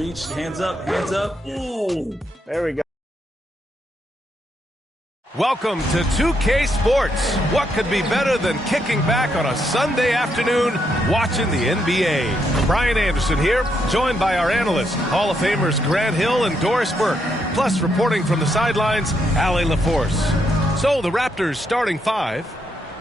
reach, hands up, hands up. Ooh. There we go. Welcome to 2K Sports. What could be better than kicking back on a Sunday afternoon watching the NBA? Brian Anderson here, joined by our analysts, Hall of Famers Grant Hill and Doris Burke, plus reporting from the sidelines, Allie LaForce. So the Raptors starting five.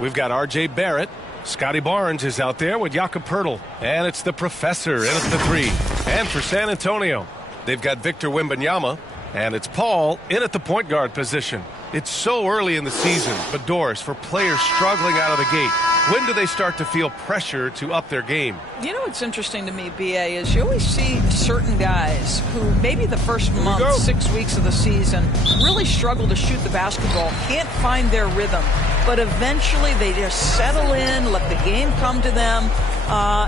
We've got R.J. Barrett. Scotty Barnes is out there with Jakob Poeltl. And it's the Professor in at the three. And for San Antonio, they've got Victor Wembanyama. And it's Paul in at the point guard position. It's so early in the season, but Doris, for players struggling out of the gate, when do they start to feel pressure to up their game? You know what's interesting to me, B.A., is you always see certain guys who maybe the first month, 6 weeks of the season, really struggle to shoot the basketball, can't find their rhythm, but eventually they just settle in, let the game come to them.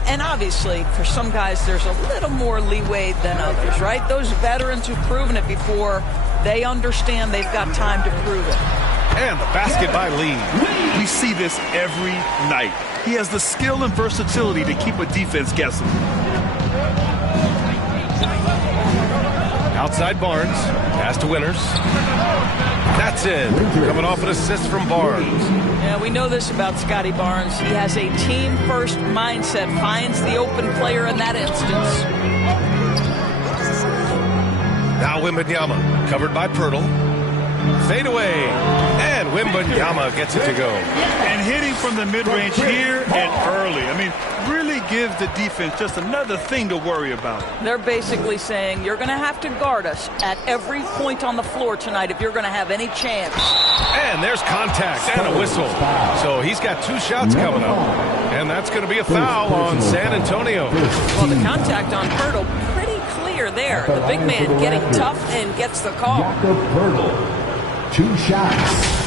And obviously, for some guys, there's a little more leeway than others, right? Those veterans who've proven it before, they understand they've got time to prove it. And the basket by Lee. We see this every night. He has the skill and versatility to keep a defense guessing. Outside Barnes. Pass to Winters. That's in. Coming off an assist from Barnes. Yeah, we know this about Scotty Barnes. He has a team-first mindset, finds the open player in that instance. Now Wembanyama, covered by Poeltl. Fade away. And Wembanyama gets it to go. And hitting from the mid-range here and early. I mean, really gives the defense just another thing to worry about. They're basically saying, you're going to have to guard us at every point on the floor tonight if you're going to have any chance. And there's contact and a whistle. So he's got two shots coming up. And that's going to be a foul on San Antonio. Well, the contact on Poeltl, pretty clear there. The big man getting tough and gets the call. Jakob Poeltl, 2 shots.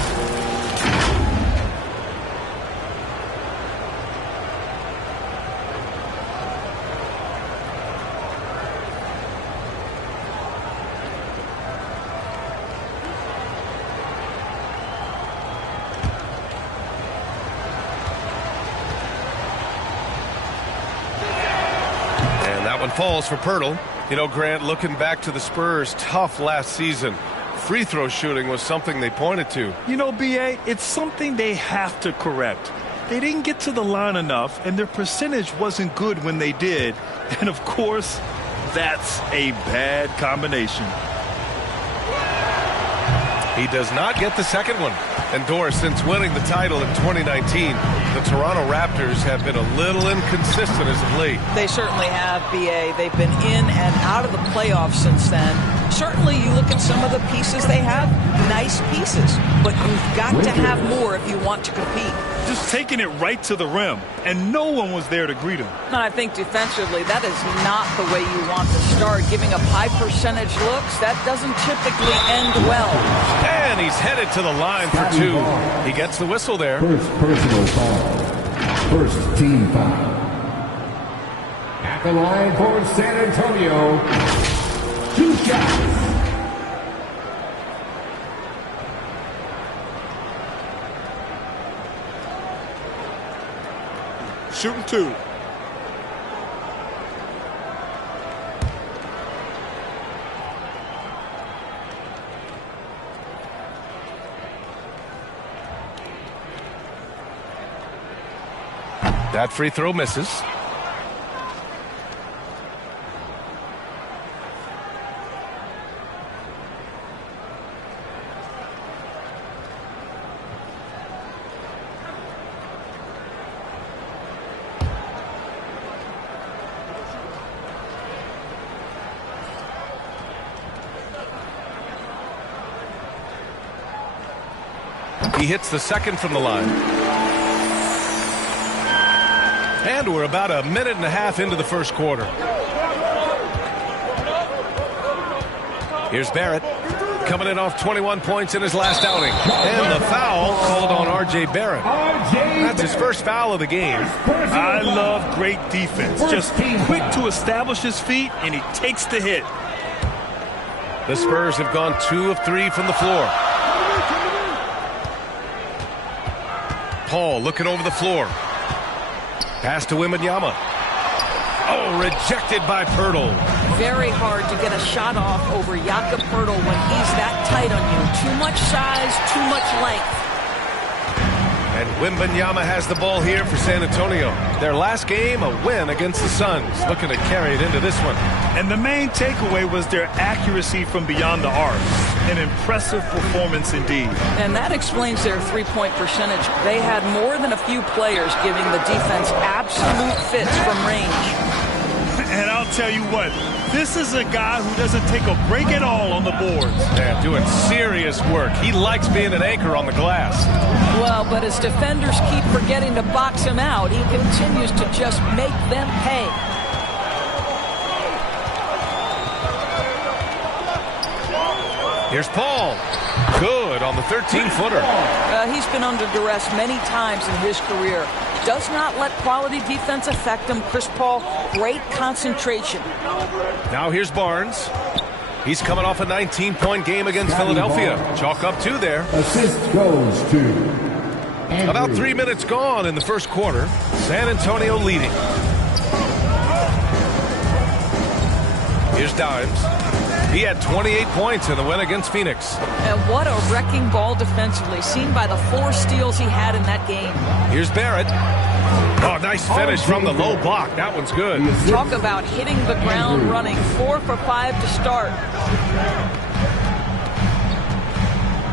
Falls for Poeltl. You know, Grant, looking back to the Spurs' tough last season, free throw shooting was something they pointed to. You know, B.A., it's something they have to correct. They didn't get to the line enough, and their percentage wasn't good when they did. And, of course, that's a bad combination. He does not get the second one. And Doris, since winning the title in 2019, the Toronto Raptors have been a little inconsistent as of late. They certainly have, B.A. They've been in and out of the playoffs since then. Certainly, you look at some of the pieces they have, nice pieces, but you've got to have more if you want to compete. Just taking it right to the rim, and no one was there to greet him. And I think defensively, that is not the way you want to start. Giving up high percentage looks, that doesn't typically end well. And he's headed to the line for two. He gets the whistle there. First personal foul. First team foul. At the line for San Antonio, 2 shots. Shooting 2. That free throw misses. He hits the second from the line. And we're about a minute and a half into the first quarter. Here's Barrett, coming in off 21 points in his last outing. And the foul called on R.J. Barrett. That's his first foul of the game. I love great defense. Just quick to establish his feet, and he takes the hit. The Spurs have gone 2 of 3 from the floor. Paul looking over the floor. Pass to Wembanyama. Oh, rejected by Pirtle. Very hard to get a shot off over Jakob Pirtle when he's that tight on you. Too much size, too much length. And Wembanyama has the ball here for San Antonio. Their last game, a win against the Suns. Looking to carry it into this one. And the main takeaway was their accuracy from beyond the arc. An impressive performance indeed. And that explains their three-point percentage. They had more than a few players giving the defense absolute fits from range. And I'll tell you what, this is a guy who doesn't take a break at all on the boards. Man, doing serious work. He likes being an anchor on the glass. Well, but as defenders keep forgetting to box him out, he continues to just make them pay. Here's Paul. Good on the 13-footer. He's been under duress many times in his career. Does not let quality defense affect him. Chris Paul, great concentration. Now here's Barnes. He's coming off a 19-point game against Philadelphia. Chalk up 2 there. Assist goes to Andrew. About 3 minutes gone in the first quarter. San Antonio leading. Here's Dimes. He had 28 points in the win against Phoenix. And what a wrecking ball defensively, seen by the 4 steals he had in that game. Here's Barrett. Oh, nice finish from the low block. That one's good. Talk about hitting the ground running. 4 for 5 to start.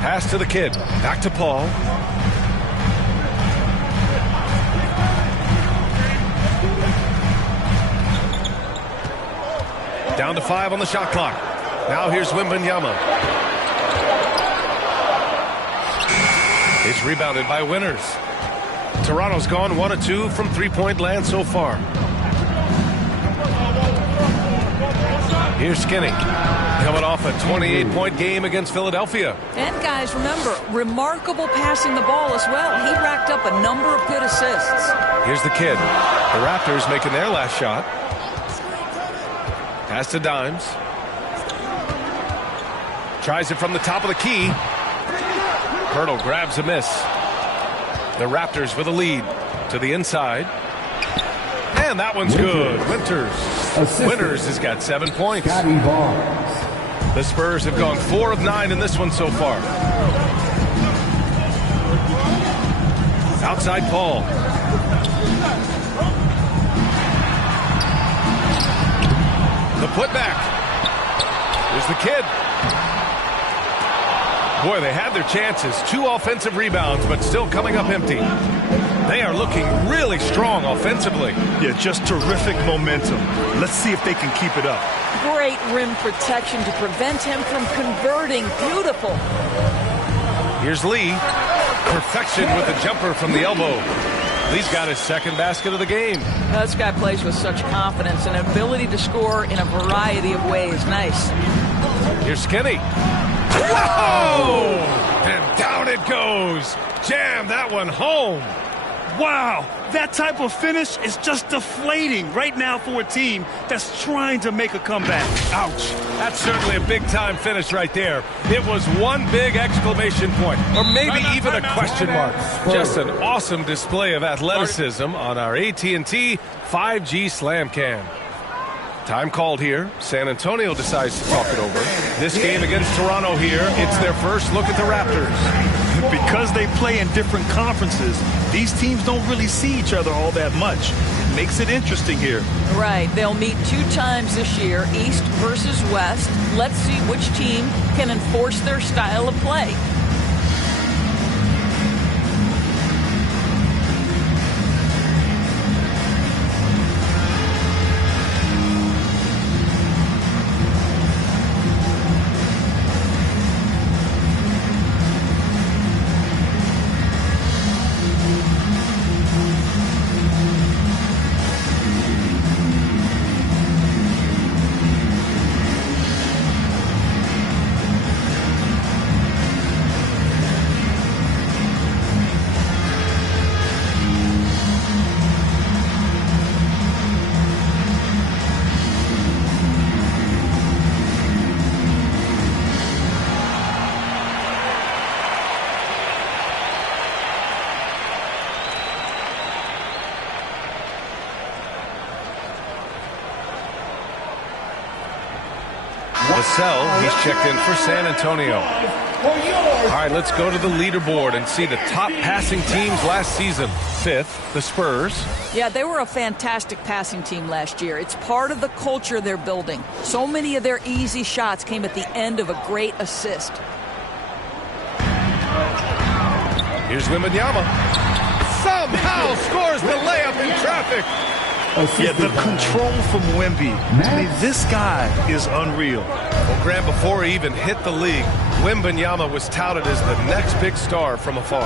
Pass to the kid. Back to Paul. Down to 5 on the shot clock. Now here's Wembanyama. It's rebounded by Winters. Toronto's gone 1 of 2 from three-point land so far. Here's Skinny. Coming off a 28-point game against Philadelphia. And guys, remember, remarkable passing the ball as well. He racked up a number of good assists. Here's the kid. The Raptors making their last shot. Pass to Dimes. Tries it from the top of the key. Pirtle grabs a miss. The Raptors with a lead to the inside. And that one's good. Winters has got 7 points. The Spurs have gone 4 of 9 in this one so far. Outside Paul. The putback. Here's the kid. Boy, they had their chances. 2 offensive rebounds, but still coming up empty. They are looking really strong offensively. Yeah, just terrific momentum. Let's see if they can keep it up. Great rim protection to prevent him from converting. Beautiful. Here's Lee. Perfection with the jumper from the elbow. Lee's got his second basket of the game. This guy plays with such confidence and ability to score in a variety of ways. Nice. Here's Skinny. Whoa! And down it goes. Jam that one home. Wow, that type of finish is just deflating right now for a team that's trying to make a comeback. Ouch. That's certainly a big-time finish right there. It was one big exclamation point, or maybe even a question mark. Just an awesome display of athleticism on our AT&T 5G Slam Cam. Time called here. San Antonio decides to talk it over. This game against Toronto here, it's their first look at the Raptors. Because they play in different conferences, these teams don't really see each other all that much. It makes it interesting here. Right. They'll meet 2 times this year, East versus West. Let's see which team can enforce their style of play. Vassell, he's checked in for San Antonio. All right, let's go to the leaderboard and see the top passing teams last season. 5th, the Spurs. Yeah, they were a fantastic passing team last year. It's part of the culture they're building. So many of their easy shots came at the end of a great assist. Here's Wembanyama. Somehow scores the layup in traffic. Yeah, the control from Wemby. To me, this guy is unreal. Well, Graham, before he even hit the league, Wembanyama was touted as the next big star from afar.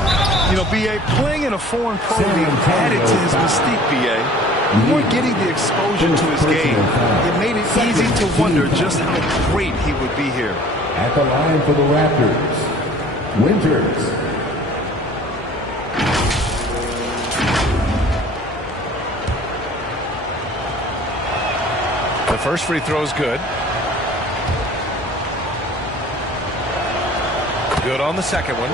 You know, B.A., playing in a foreign pro league added to his mystique, B.A. We weren't getting the exposure to his game. It made it easy to wonder just how great he would be here. At the line for the Raptors, Winters. The first free throw is good. Good on the second one.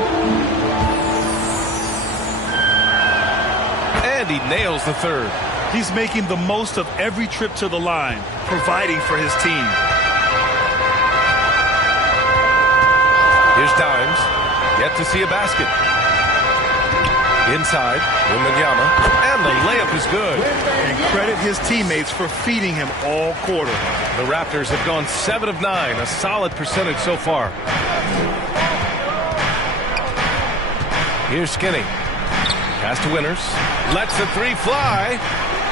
And he nails the third. He's making the most of every trip to the line, providing for his team. Here's Dimes. Yet to see a basket. Inside, Wembanyama, and the layup is good. And credit his teammates for feeding him all quarter. The Raptors have gone 7 of 9, a solid percentage so far. Here's Skinny. Pass to Winters. Lets the three fly.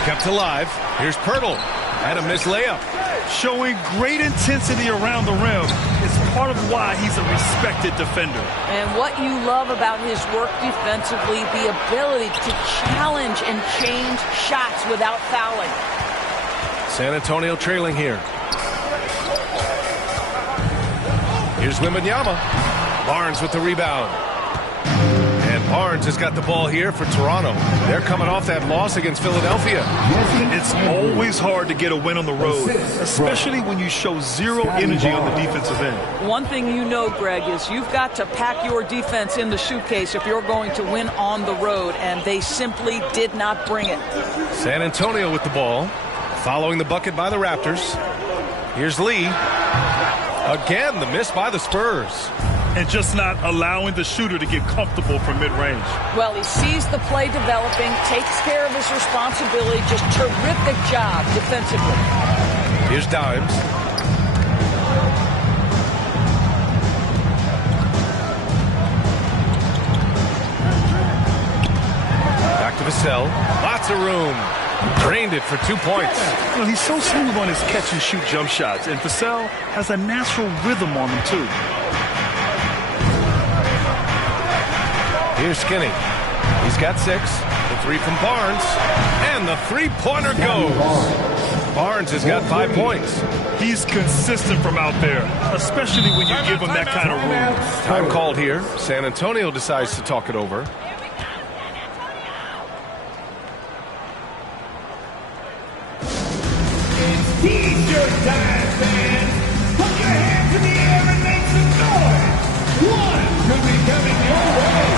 Kept alive. Here's Pirtle. Had a missed layup. Showing great intensity around the rim is part of why he's a respected defender. And what you love about his work defensively, the ability to challenge and change shots without fouling. San Antonio trailing here. Here's Wembanyama. Barnes with the rebound. And Barnes has got the ball here for Toronto. They're coming off that loss against Philadelphia. It's always hard to get a win on the road, especially when you show zero energy on the defensive end. One thing you know, Greg, is you've got to pack your defense in the suitcase if you're going to win on the road, and they simply did not bring it. San Antonio with the ball, following the bucket by the Raptors. Here's Lee. Again, the miss by the Spurs. And just not allowing the shooter to get comfortable from mid-range. Well, he sees the play developing, takes care of his responsibility. Just terrific job defensively. Here's Dimes. Back to Vassell. Lots of room. Drained it for 2 points. You know, he's so smooth on his catch-and-shoot jump shots, and Vassell has a natural rhythm on him, too. Here's Skinny. He's got 6. The three from Barnes. And the three-pointer goes. Barnes has got 5 points. He's consistent from out there, especially when you give him that kind of room. Time called here. San Antonio decides to talk it over. It's T-shirt time, fans. Put your hands in the air and make some noise. One could be coming your way.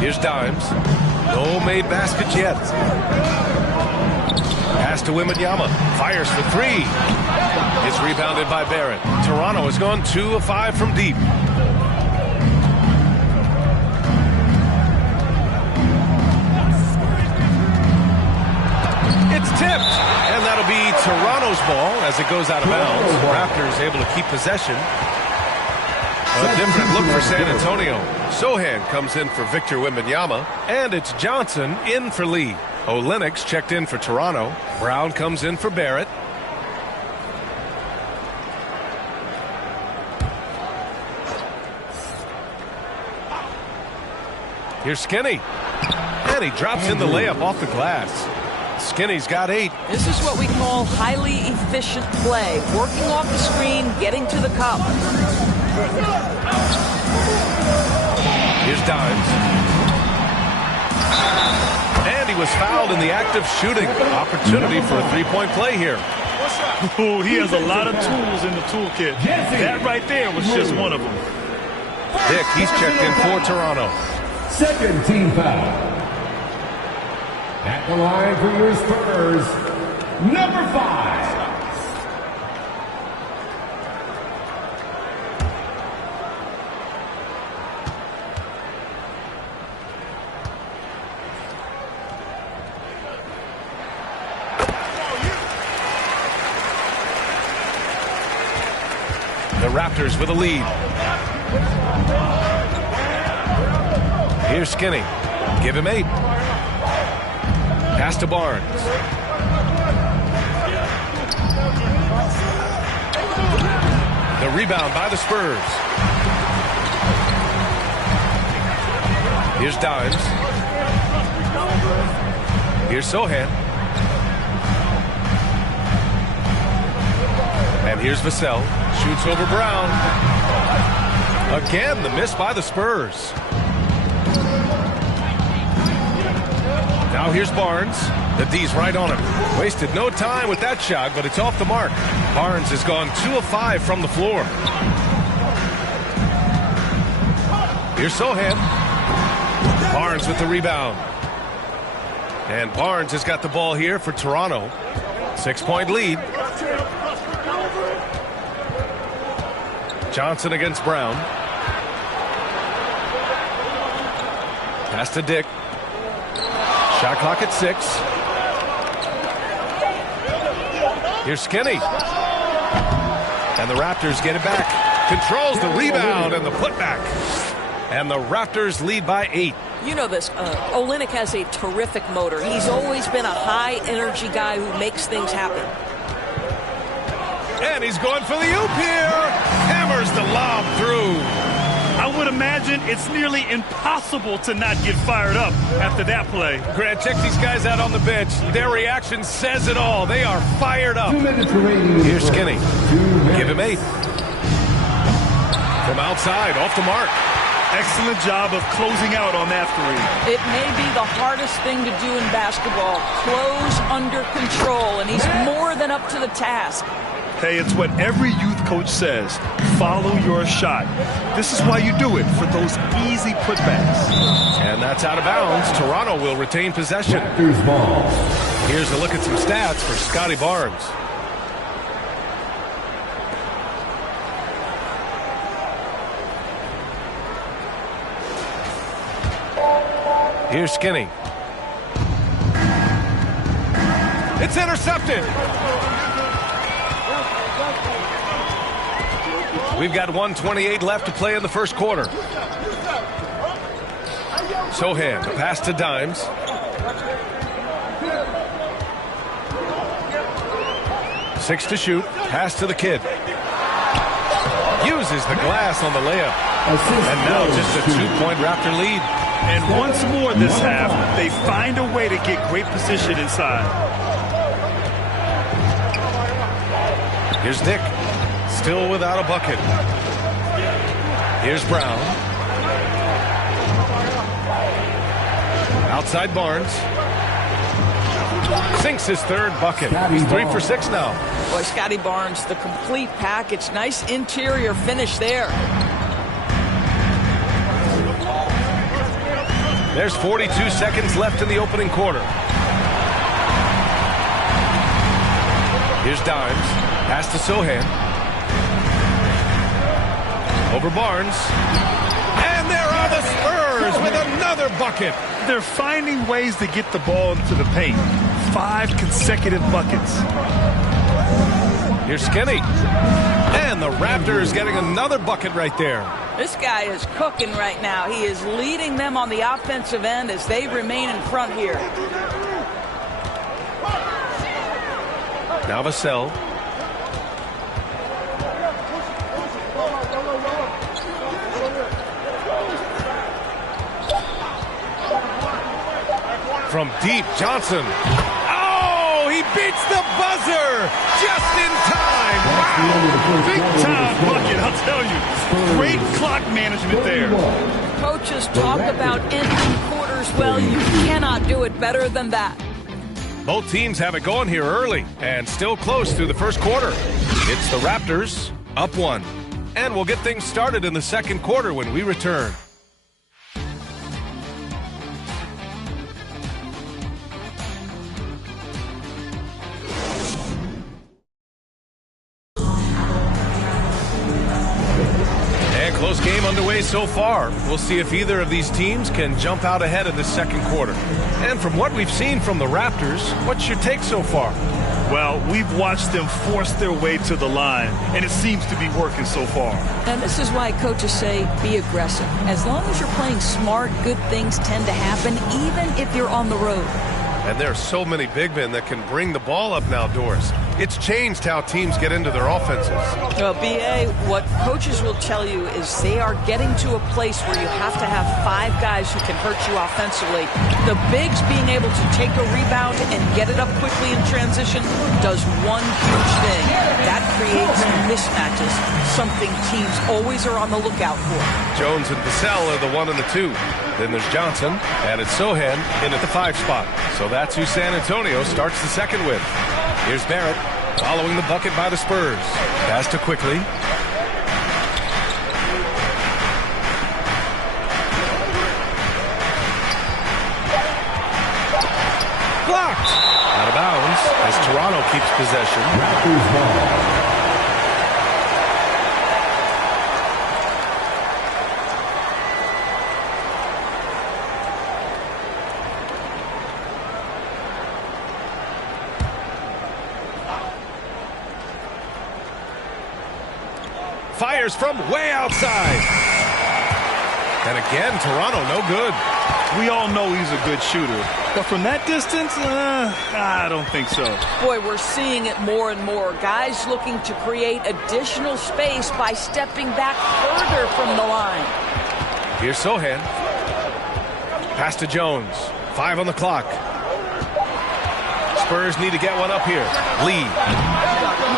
Here's Dimes. No made baskets yet. Pass to Wembanyama. Fires for three. It's rebounded by Barrett. Toronto has gone 2 of 5 from deep. It's tipped, and that'll be Toronto's ball as it goes out of bounds. Raptors able to keep possession. A different look for San Antonio. Sohan comes in for Victor Wembanyama, and it's Johnson in for Lee. Olenek's checked in for Toronto. Brown comes in for Barrett. Here's Skinny. And he drops in the layup off the glass. Skinny's got 8. This is what we call highly efficient play. Working off the screen, getting to the cup. Here's Dimes. And he was fouled in the act of shooting. Opportunity for a three-point play here. Ooh, he has a lot of tools in the toolkit. That right there was just one of them. Dick, he's checked in for Toronto. Second team foul. At the line for your Spurs, number 5. The Raptors with a lead. Here's Skinny. Give him 8. Pass to Barnes. The rebound by the Spurs. Here's Dimes. Here's Sohan. And here's Vassell. Shoots over Brown. Again, the miss by the Spurs. Now here's Barnes. The D's right on him. Wasted no time with that shot, but it's off the mark. Barnes has gone 2 of 5 from the floor. Here's Sohan. Barnes with the rebound. And Barnes has got the ball here for Toronto. 6-point lead. Johnson against Brown. Pass to Dick. Shot clock at 6. Here's Skinny. And the Raptors get it back. Controls the rebound and the putback. And the Raptors lead by 8. You know this, Olynyk has a terrific motor. He's always been a high-energy guy who makes things happen. And he's going for the oop here. Hammers the lob through. I would imagine it's nearly impossible to not get fired up after that play. Grant, check these guys out on the bench. Their reaction says it all. They are fired up. 2 minutes remaining. Here's Skinny. Give him 8. From outside, off the mark. Excellent job of closing out on that three. It may be the hardest thing to do in basketball. Close under control, and he's more than up to the task. Hey, it's what every youth coach says. Follow your shot. This is why you do it, for those easy putbacks. And that's out of bounds. Toronto will retain possession. Raptors ball. Here's a look at some stats for Scotty Barnes. Here's Skinny. It's intercepted. We've got 1:28 left to play in the first quarter. Sohan, the pass to Dimes. Six to shoot. Pass to the kid. Uses the glass on the layup. And now just a 2-point Raptor lead. And once more this half, they find a way to get great position inside. Here's Dick. Still without a bucket. Here's Brown. Outside Barnes. Sinks his third bucket. He's 3 for 6 now. Boy, Scotty Barnes, the complete package. Nice interior finish there. There's 42 seconds left in the opening quarter. Here's Dimes. Pass to Sohan. Over Barnes. And there are the Spurs with another bucket. They're finding ways to get the ball into the paint. 5 consecutive buckets. Here's Skinny. And the Raptors getting another bucket right there. This guy is cooking right now. He is leading them on the offensive end as they remain in front here. Now Vassell. From deep, Johnson. Oh, he beats the buzzer just in time. Wow. Big time bucket, I'll tell you. Great clock management there. Coaches talk about ending quarters well. You cannot do it better than that. Both teams have it going here early and still close through the first quarter. It's the Raptors up 1. And we'll get things started in the second quarter when we return. Close game underway so far. We'll see if either of these teams can jump out ahead in the second quarter. And from what we've seen from the Raptors, what's your take so far? Well, we've watched them force their way to the line, and it seems to be working so far. And this is why coaches say be aggressive. As long as you're playing smart, good things tend to happen, even if you're on the road. And there are so many big men that can bring the ball up now, Doris. It's changed how teams get into their offenses. Well, B.A., what coaches will tell you is they are getting to a place where you have to have 5 guys who can hurt you offensively. The bigs being able to take a rebound and get it up quickly in transition does one huge thing. That creates mismatches, something teams always are on the lookout for. Jones and Vassell are the 1 and the 2. Then there's Johnson, and it's Sohan in at the 5 spot. So that's who San Antonio starts the second with. Here's Barrett, following the bucket by the Spurs. Pass to Quickly. Blocked! Out of bounds as Toronto keeps possession. Raptors ball. Fires from way outside. And again, Toronto no good. We all know he's a good shooter. But from that distance, I don't think so. Boy, we're seeing it more and more. Guys looking to create additional space by stepping back further from the line. Here's Sohan. Pass to Jones. 5 on the clock. Spurs need to get one up here. Lee.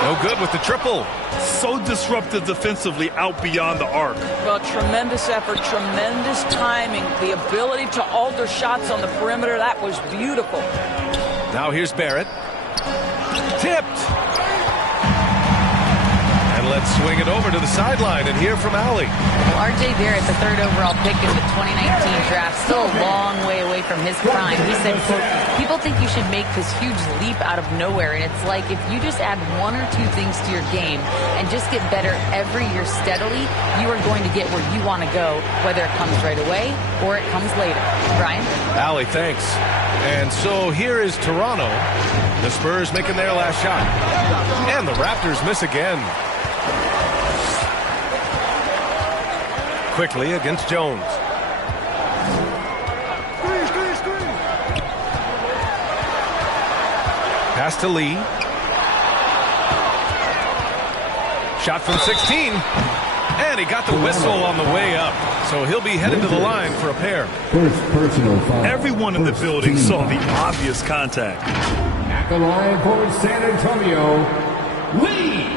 No good with the triple. So disruptive defensively out beyond the arc. Well, tremendous effort, tremendous timing. The ability to alter shots on the perimeter, that was beautiful. Now here's Barrett. Tipped. And let's swing it over to the sideline and hear from Allie. Well, R.J. Barrett, the 3rd overall pick in the 2019 draft, still a long way away from his prime. He said, quote, people think you should make this huge leap out of nowhere, and it's like if you just add 1 or 2 things to your game and just get better every year steadily, you are going to get where you want to go, whether it comes right away or it comes later. Brian? Allie, thanks. And so here is Toronto. The Spurs making their last shot. And the Raptors miss again. Quickly against Jones. Pass to Lee. Shot from 16. And he got the whistle on the way up. So he'll be headed to the line for a pair. First personal foul. Everyone in the building saw the obvious contact. At the line for San Antonio, Lee.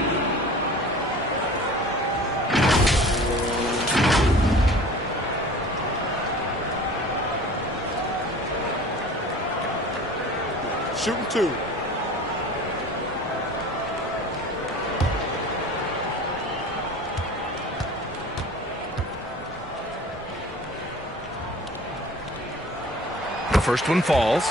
Shooting 2. The first one falls.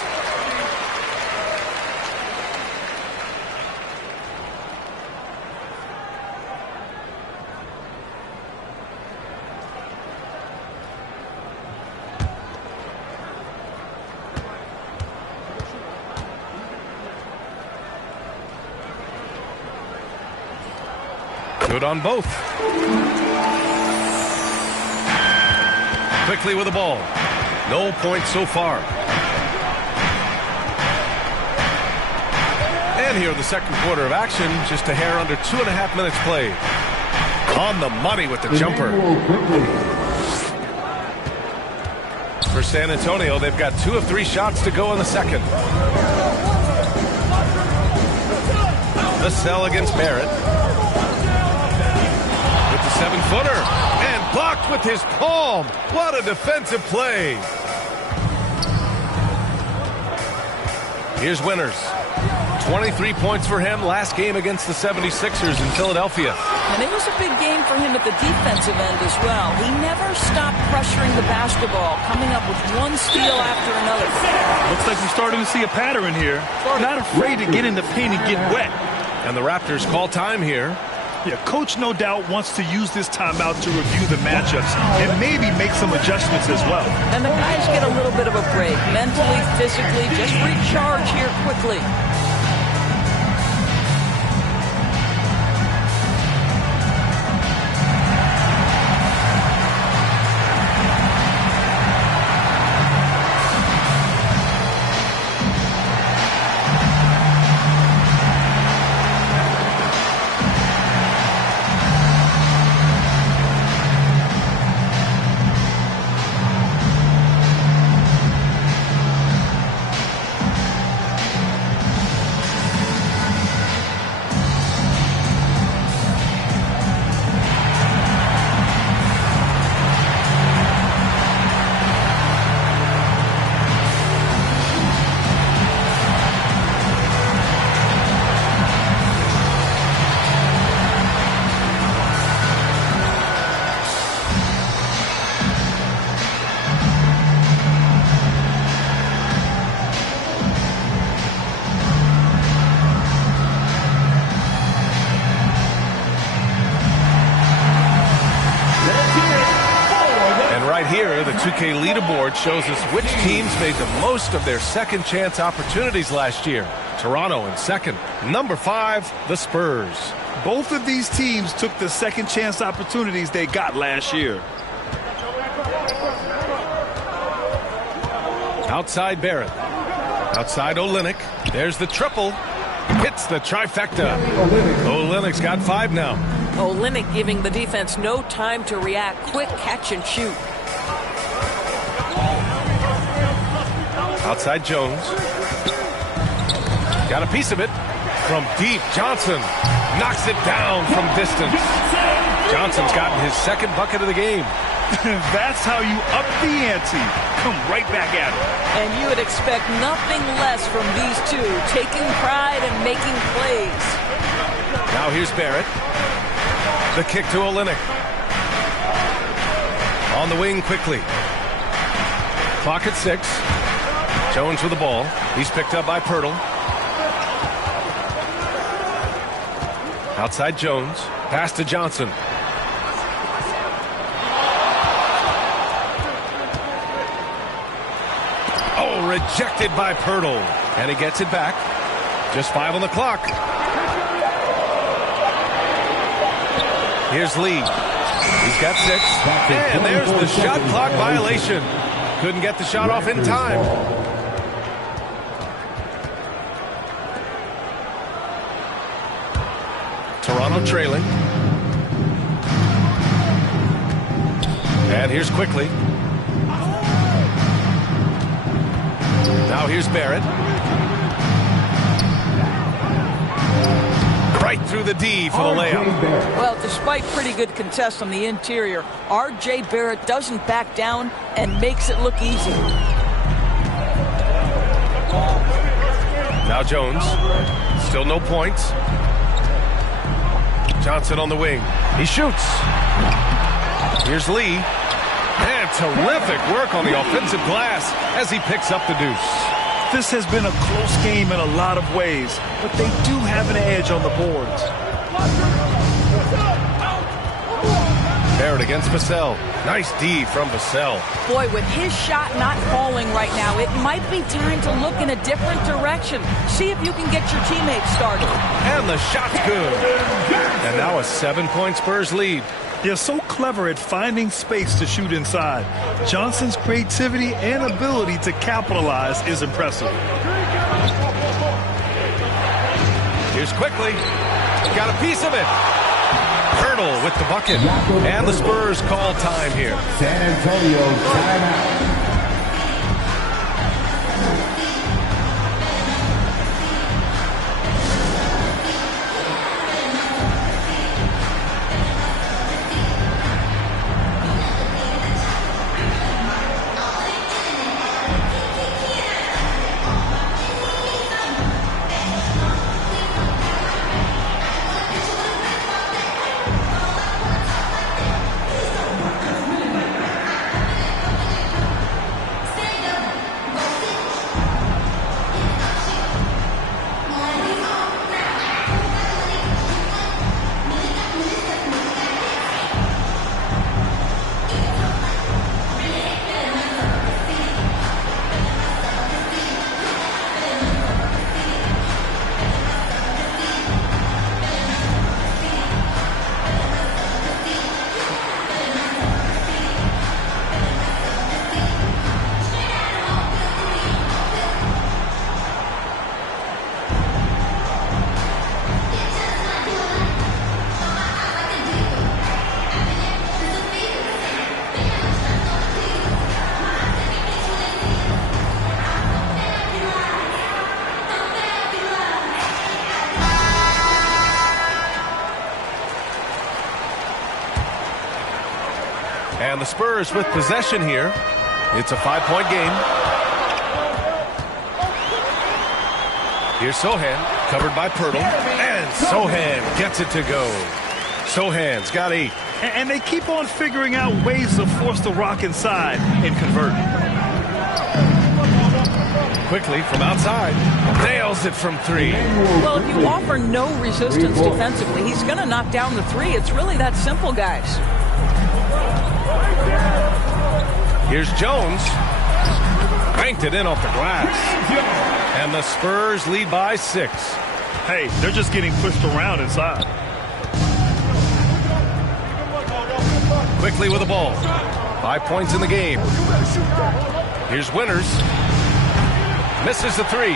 Good on both. Quickly with the ball. No points so far. And here in the second quarter of action, just a hair under 2.5 minutes played. On the money with the jumper. For San Antonio, they've got 2 of 3 shots to go in the second. The sell against Barrett. With the 7-footer. And blocked with his palm. What a defensive play. Here's Winters. 23 points for him last game against the 76ers in Philadelphia. And it was a big game for him at the defensive end as well. He never stopped pressuring the basketball, coming up with one steal after another. Looks like we're starting to see a pattern here. Not afraid to get in the paint and get wet. And the Raptors call time here. Yeah, coach no doubt wants to use this timeout to review the matchups and maybe make some adjustments as well. And the guys get a little bit of a break, mentally, physically, just recharge here quickly. Here, the 2K leaderboard shows us which teams made the most of their second chance opportunities last year. Toronto in second. Number 5, the Spurs. Both of these teams took the second chance opportunities they got last year. Outside Barrett. Outside Olynyk. There's the triple. Hits the trifecta. Olynyk's got 5 now. Olynyk giving the defense no time to react. Quick catch and shoot. Outside Jones. Got a piece of it. From deep, Johnson knocks it down from distance. Johnson's gotten his second bucket of the game. That's how you up the ante. Come right back at it. And you would expect nothing less from these two, taking pride and making plays. Now here's Barrett. The kick to Olynyk. On the wing quickly. Clock at 6. Jones with the ball. He's picked up by Pirtle. Outside Jones. Pass to Johnson. Oh, rejected by Pirtle. And he gets it back. Just 5 on the clock. Here's Lee. He's got 6. And there's the shot clock violation. Couldn't get the shot off in time. Toronto trailing. And here's Quickly. Now here's Barrett. Right through the D for the layup. Well, despite pretty good contest on the interior, R.J. Barrett doesn't back down and makes it look easy. Now Jones. Still no points. Johnson on the wing. He shoots. Here's Lee. And terrific work on the offensive glass as he picks up the deuce. This has been a close game in a lot of ways, but they do have an edge on the boards. Barrett against Vassell. Nice D from Vassell. Boy, with his shot not falling right now, it might be time to look in a different direction. See if you can get your teammates started. And the shot's good. And now a 7-point Spurs lead. They're so clever at finding space to shoot inside. Johnson's creativity and ability to capitalize is impressive. Here's quickly. Got a piece of it. Hurdle with the bucket. And the Spurs call time here. San Antonio timeout. And the Spurs with possession here. It's a 5-point game. Here's Sohan, covered by Pirtle. And Sohan gets it to go. Sohan's got 8. And they keep on figuring out ways to force the rock inside and convert. Quickly from outside. Nails it from 3. Well, if you offer no resistance defensively, he's going to knock down the 3. It's really that simple, guys. Here's Jones. Banked it in off the glass. And the Spurs lead by 6. Hey, they're just getting pushed around inside. Quickly with the ball. 5 points in the game. Here's Winters. Misses the 3.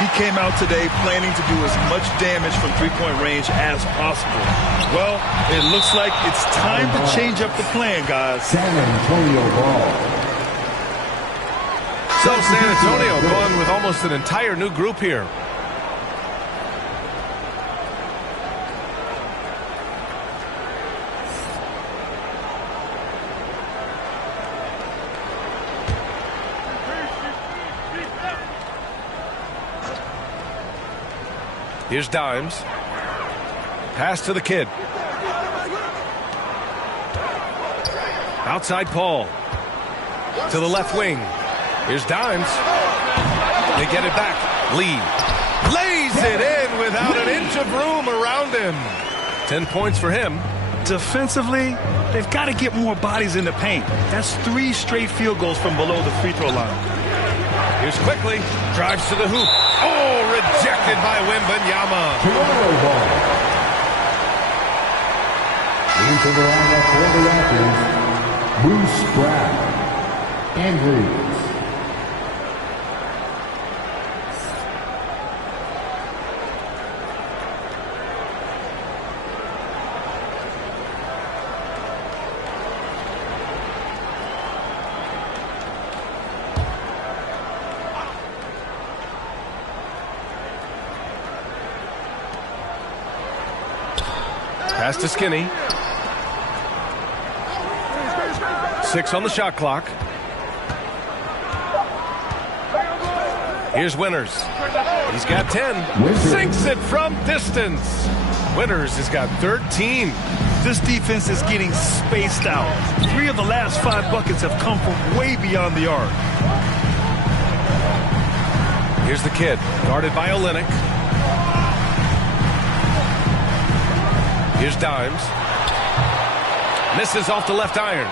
He came out today planning to do as much damage from three-point range as possible. Well, it looks like it's time to change up the plan, guys. San Antonio ball. So San Antonio going with almost an entire new group here. Here's Dimes. Pass to the kid. Outside Paul. To the left wing. Here's Dimes. They get it back. Lee lays it in without an inch of room around him. 10 points for him. Defensively, they've got to get more bodies in the paint. That's 3 straight field goals from below the free throw line. Here's quickly. Drives to the hoop. Oh, rejected by Wembanyama. Toronto ball. Into the lineup for the Raptors, Bruce Brown. Andrews. Pass to Skinny. 6 on the shot clock. Here's Winters. He's got 10. Sinks it from distance. Winters has got 13. This defense is getting spaced out. 3 of the last 5 buckets have come from way beyond the arc. Here's the kid, guarded by Olynyk. Here's Dimes. Misses off the left iron.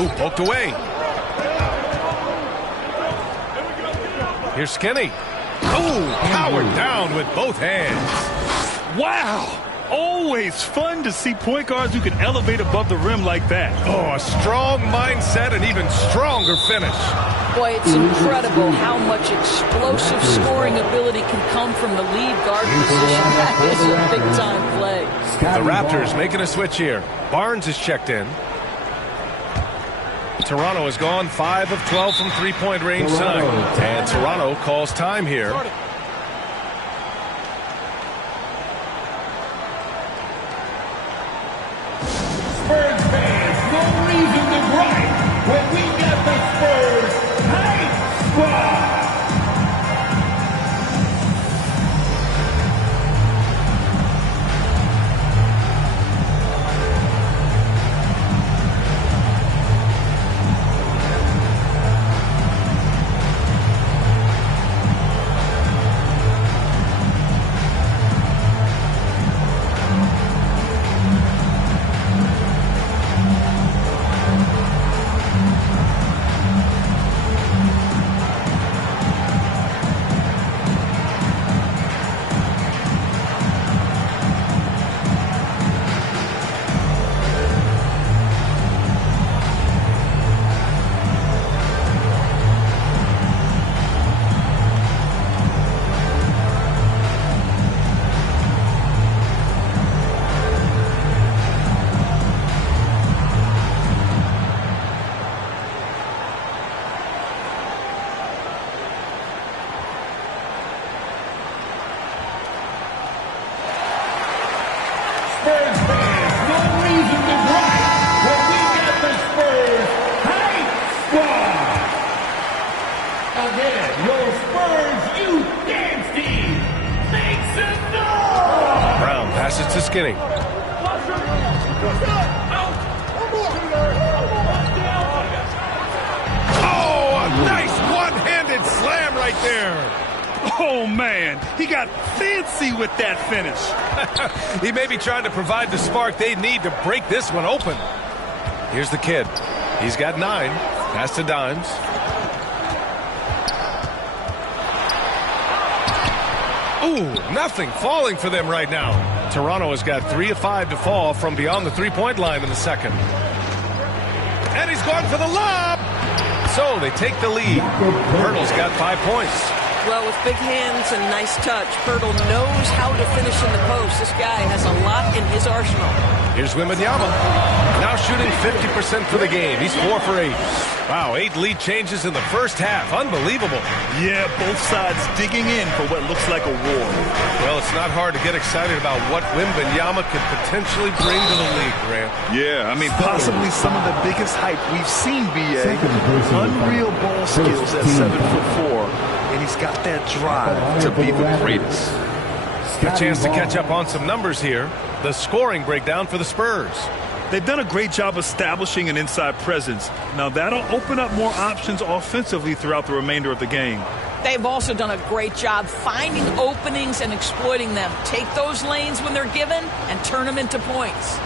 Ooh, poked away. Here's Skinny. Ooh, powered down with both hands. Wow. Always fun to see point guards who can elevate above the rim like that. Oh, a strong mindset and even stronger finish. Boy, it's incredible how much explosive scoring ability can come from the lead guard position. That is a big-time play. The Raptors making a switch here. Barnes is checked in. Toronto has gone 5 of 12 from three-point range tonight. And Toronto calls time here. Spurs fans, no reason to gripe when we got the Spurs Hype Squad. Spurs fans, no reason to gripe when we got the Spurs Hype Squad. Again, your Spurs youth dance team makes some noise. Brown passes to Skinny. Oh, a nice one-handed slam right there. Oh, man. He got fancy with that finish. He may be trying to provide the spark they need to break this one open. Here's the kid. He's got 9. Pass to Dimes. Ooh, nothing falling for them right now. Toronto has got 3 of 5 to fall from beyond the three-point line in the second. And he's going for the lob. So they take the lead. Hurdle's got 5 points. Well, with big hands and nice touch, Pirtle knows how to finish in the post. This guy has a lot in his arsenal. Here's Wembanyama. Now shooting 50% for the game. He's 4 for 8. Wow, 8 lead changes in the first half. Unbelievable. Yeah, both sides digging in for what looks like a war. Well, it's not hard to get excited about what Wembanyama could potentially bring to the league, Grant. Yeah, I mean, possibly some of the biggest hype we've seen, B.A. Unreal ball skills at 7'4", and he's got that drive to be the greatest. A chance to catch up on some numbers here. The scoring breakdown for the Spurs. They've done a great job establishing an inside presence. Now, that'll open up more options offensively throughout the remainder of the game. They've also done a great job finding openings and exploiting them. Take those lanes when they're given and turn them into points.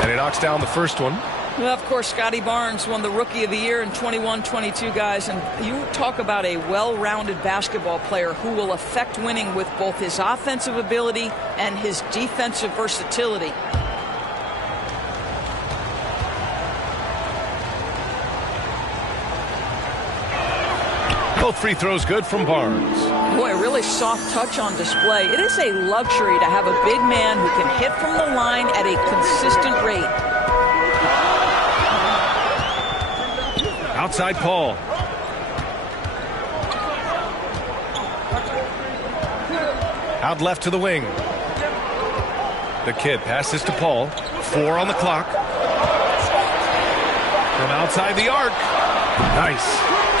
And he knocks down the first one. Well, of course, Scotty Barnes won the Rookie of the Year in 21-22, guys. And you talk about a well-rounded basketball player who will affect winning with both his offensive ability and his defensive versatility. Both free throws good from Barnes. Boy, a really soft touch on display. It is a luxury to have a big man who can hit from the line at a consistent rate. Outside Paul. Out left to the wing. The kid passes to Paul. 4 on the clock. From outside the arc. Nice.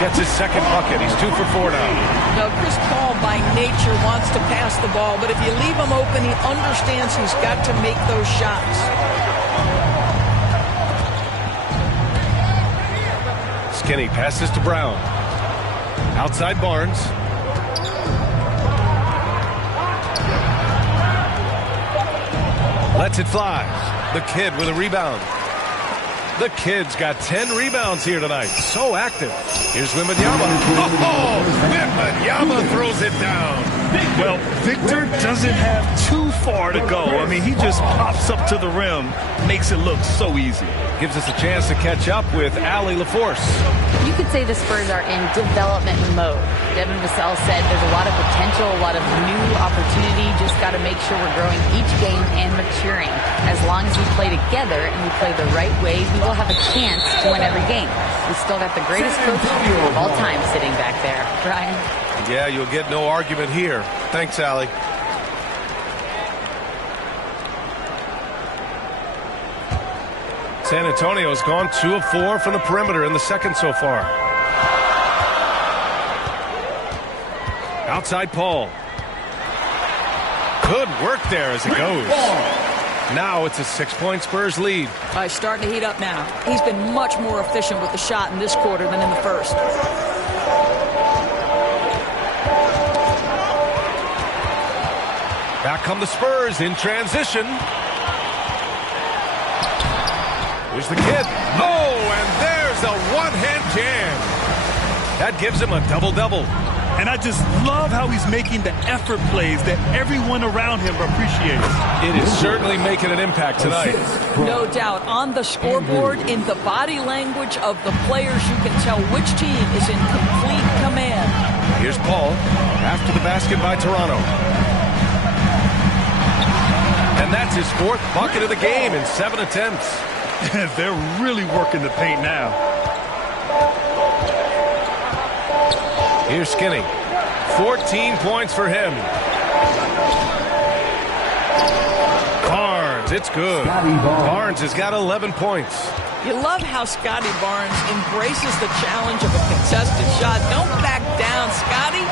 Gets his second bucket. He's 2 for 4 now. Now, Chris Paul by nature wants to pass the ball, but if you leave him open, he understands he's got to make those shots. Skinny passes to Brown. Outside Barnes. Lets it fly. The kid with a rebound. The kid's got 10 rebounds here tonight. So active. Here's Wembanyama. Oh, Wembanyama throws it down. Well, Victor doesn't have too far to go. I mean, he just pops up to the rim, makes it look so easy. Gives us a chance to catch up with Allie LaForce. You could say the Spurs are in development mode. Devin Vassell said there's a lot of potential, a lot of new opportunity. Just got to make sure we're growing each game and maturing. As long as we play together and we play the right way, we will have a chance to win every game. We still got the greatest coach of all time sitting back there. Ryan? Yeah, you'll get no argument here. Thanks, Allie. San Antonio's gone 2 of 4 from the perimeter in the second so far. Outside Paul. Good work there as it goes. Now it's a 6-point Spurs lead. He's starting to heat up now. He's been much more efficient with the shot in this quarter than in the first. Back come the Spurs in transition. Here's the kid. Oh, and there's a one-hand jam. That gives him a double-double. And I just love how he's making the effort plays that everyone around him appreciates. It is certainly making an impact tonight. No doubt. On the scoreboard, in the body language of the players, you can tell which team is in complete command. Here's Paul after the basket by Toronto. And that's his 4th bucket of the game in 7 attempts. They're really working the paint now. Here's Skinny. 14 points for him. Barnes, it's good. Barnes has got 11 points. You love how Scotty Barnes embraces the challenge of a contested shot. Don't back down, Scotty.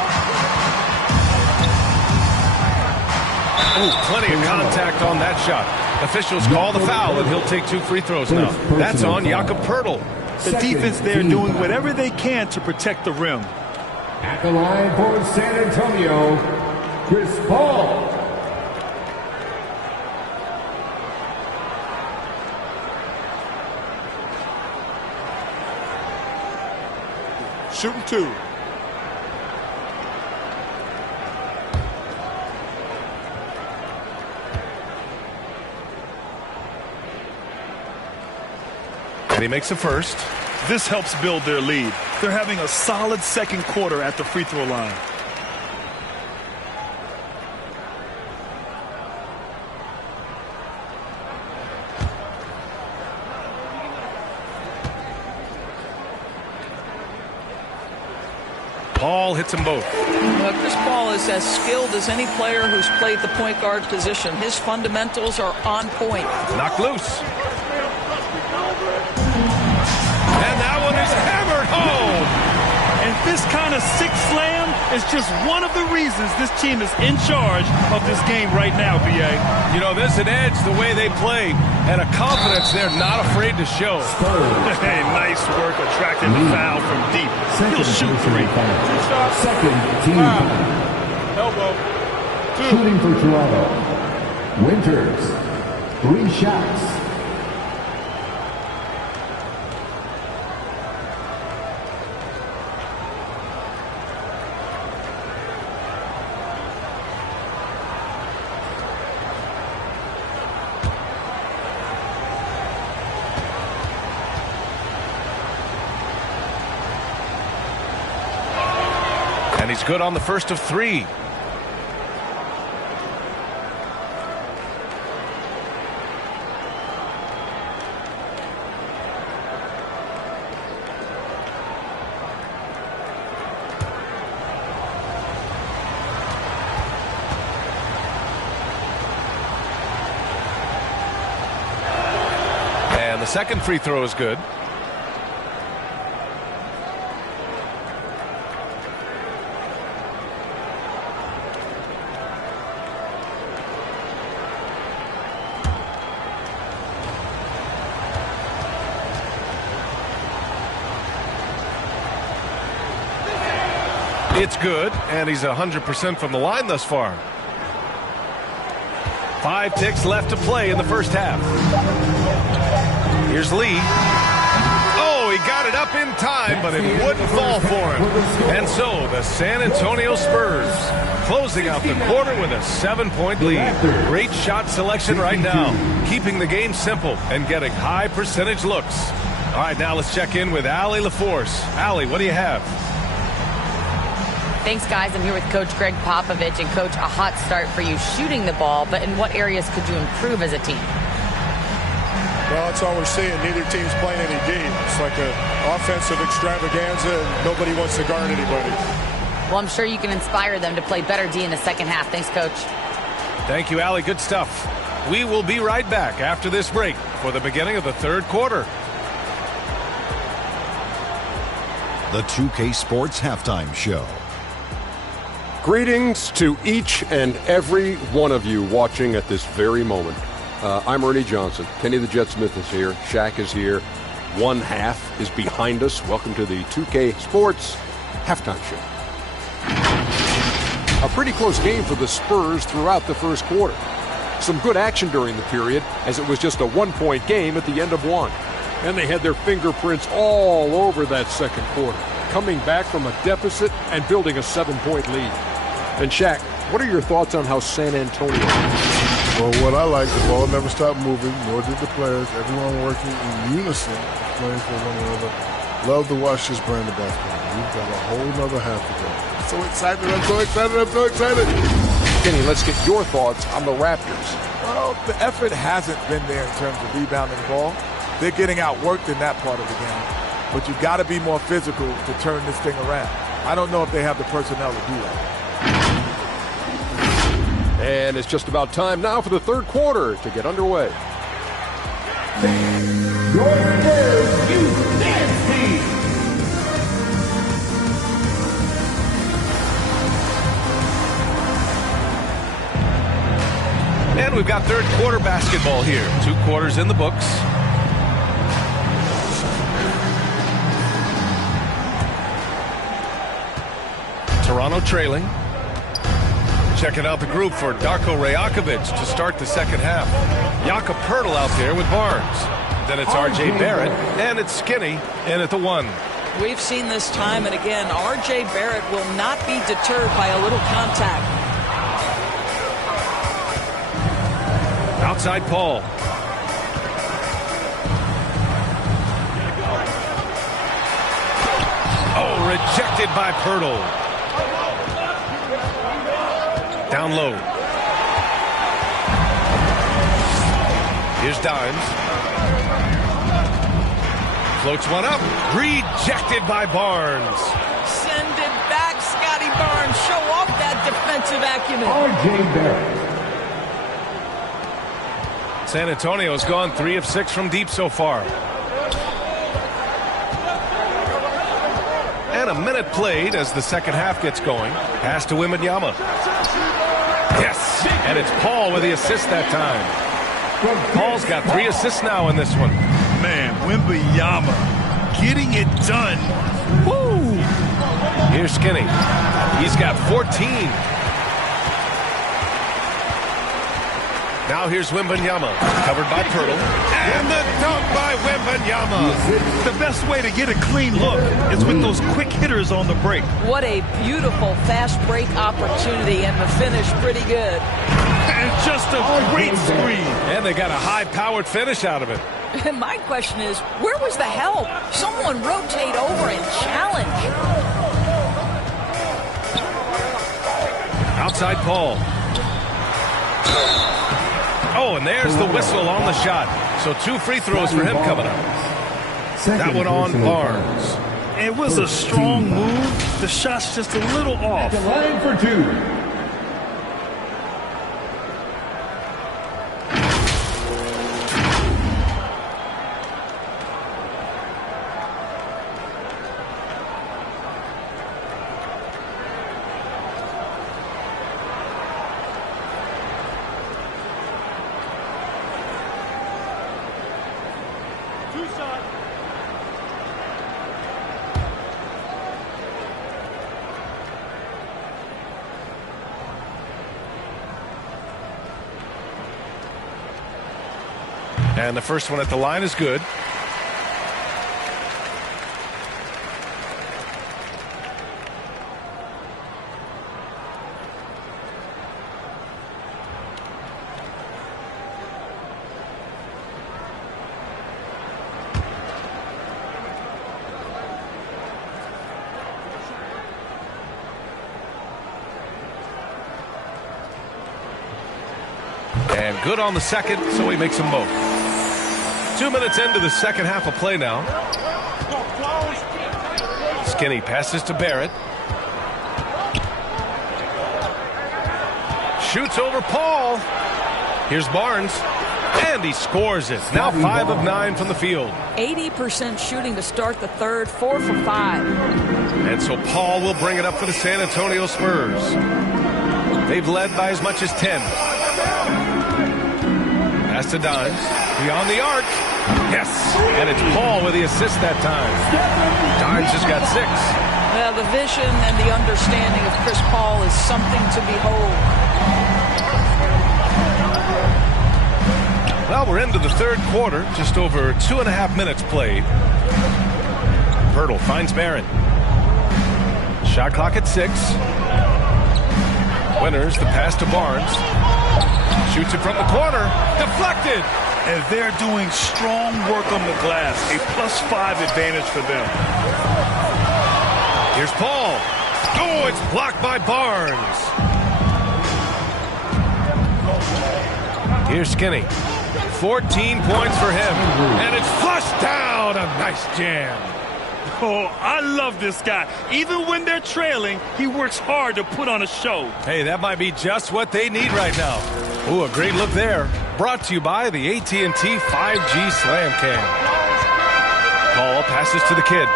Oh, plenty of contact on that shot. Officials call the foul, and he'll take 2 free throws now. That's on Jakob Poeltl. The defense there doing whatever they can to protect the rim. At the line for San Antonio, Chris Paul. Shooting 2. And he makes the first. This helps build their lead. They're having a solid second quarter at the free throw line. Paul hits them both. Well, Chris Paul is as skilled as any player who's played the point guard position. His fundamentals are on point. Knocked loose. And that one is hammered home. And this kind of sick slam is just one of the reasons this team is in charge of this game right now, B.A. You know, there's an edge the way they play and a confidence they're not afraid to show. Hey, nice work attracting the foul from deep. He'll shoot 3. Second team foul. Elbow. 2. Shooting for Toronto, Winters. 3 shots. And he's good on the first of 3. And the second free throw is good. It's good, and he's 100% from the line thus far. 5 ticks left to play in the first half. Here's Lee. Oh, he got it up in time, but it wouldn't fall for him. And so the San Antonio Spurs closing out the quarter with a 7-point lead. Great shot selection right now, keeping the game simple and getting high percentage looks. All right, now let's check in with Allie LaForce. Allie, what do you have? Thanks, guys. I'm here with Coach Greg Popovich. And, Coach, a hot start for you shooting the ball, but in what areas could you improve as a team? Well, that's all we're seeing. Neither team's playing any D. It's like an offensive extravaganza, and nobody wants to guard anybody. Well, I'm sure you can inspire them to play better D in the second half. Thanks, Coach. Thank you, Allie. Good stuff. We will be right back after this break for the beginning of the third quarter. The 2K Sports Halftime Show. Greetings to each and every one of you watching at this very moment. I'm Ernie Johnson. Kenny the Jet Smith is here. Shaq is here. One half is behind us. Welcome to the 2K Sports Halftime Show. A pretty close game for the Spurs throughout the first quarter. Some good action during the period, as it was just a one-point game at the end of one. And they had their fingerprints all over that second quarter, coming back from a deficit and building a 7-point lead. And Shaq, what are your thoughts on how San Antonio? Well, what I like, the ball never stopped moving, nor did the players. Everyone working in unison, playing for one another. Love to watch this brand of basketball. We've got a whole nother half to go. I'm so excited, I'm so excited, I'm so excited. Kenny, let's get your thoughts on the Raptors. Well, the effort hasn't been there in terms of rebounding the ball. They're getting outworked in that part of the game. But you've got to be more physical to turn this thing around. I don't know if they have the personnel to do that. And it's just about time now for the third quarter to get underway. Your first youth dance team. And we've got third quarter basketball here. 2 quarters in the books. Toronto trailing. Checking out the group for Darko Rajakovic to start the second half. Jakob Poeltl out there with Barnes. Then it's R.J. Barrett, and it's Skinny in at the 1. We've seen this time and again. R.J. Barrett will not be deterred by a little contact. Outside Paul. Oh, rejected by Poeltl. Down low. Here's Dimes. Floats one up. Rejected by Barnes. Send it back, Scotty Barnes. Show off that defensive acumen. R.J. Barrett. San Antonio's gone 3 of 6 from deep so far. And a minute played as the second half gets going. Pass to Wembanyama. Yes, and it's Paul with the assist that time. Paul's got 3 assists now in this one. Man, Wembanyama getting it done. Woo! Here's Skinny. He's got 14. Now here's Wembanyama, covered by Poeltl. And the dunk by Wembanyama. The best way to get a clean look is with those quick hitters on the break. What a beautiful fast break opportunity, and the finish pretty good. And just a great screen. And they got a high-powered finish out of it. My question is, where was the help? Someone rotate over and challenge. Outside Paul. Oh, and there's the whistle on the shot. So 2 free throws for him coming up. That one on Barnes. It was a strong move. The shot's just a little off. The line for 2. And the first one at the line is good. And good on the second, so he makes them both. 2 minutes into the second half of play now. Skinny passes to Barrett. Shoots over Paul. Here's Barnes. And he scores it. Now 5 of 9 from the field. 80% shooting to start the third, 4 for 5. And so Paul will bring it up for the San Antonio Spurs. They've led by as much as 10. Pass to Dimes. Beyond the arc. Yes. And it's Paul with the assist that time. Dimes has got 6. Well, the vision and the understanding of Chris Paul is something to behold. Well, we're into the third quarter. Just over 2.5 minutes played. Pirtle finds Barron. Shot clock at 6. Winters, the pass to Barnes. Shoots it from the corner. Deflected. And they're doing strong work on the glass. A +5 advantage for them. Here's Paul. Oh, it's blocked by Barnes. Here's Skinny. 14 points for him. And it's flushed down. A nice jam. Oh, I love this guy. Even when they're trailing, he works hard to put on a show. Hey, that might be just what they need right now. Ooh, a great look there. Brought to you by the AT&T 5G Slam Cam. Paul passes to the kid.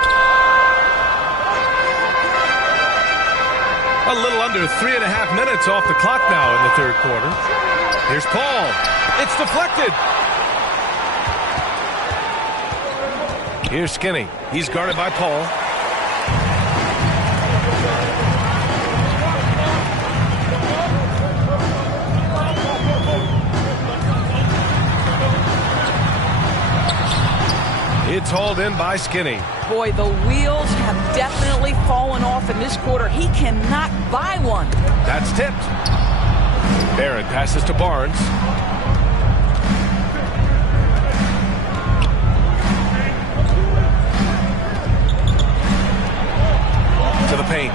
A little under 3.5 minutes off the clock now in the third quarter. Here's Paul. It's deflected. Here's Skinny. He's guarded by Paul. It's hauled in by Skinny. Boy, the wheels have definitely fallen off in this quarter. He cannot buy one. That's tipped. Barrett passes to Barnes. To the paint.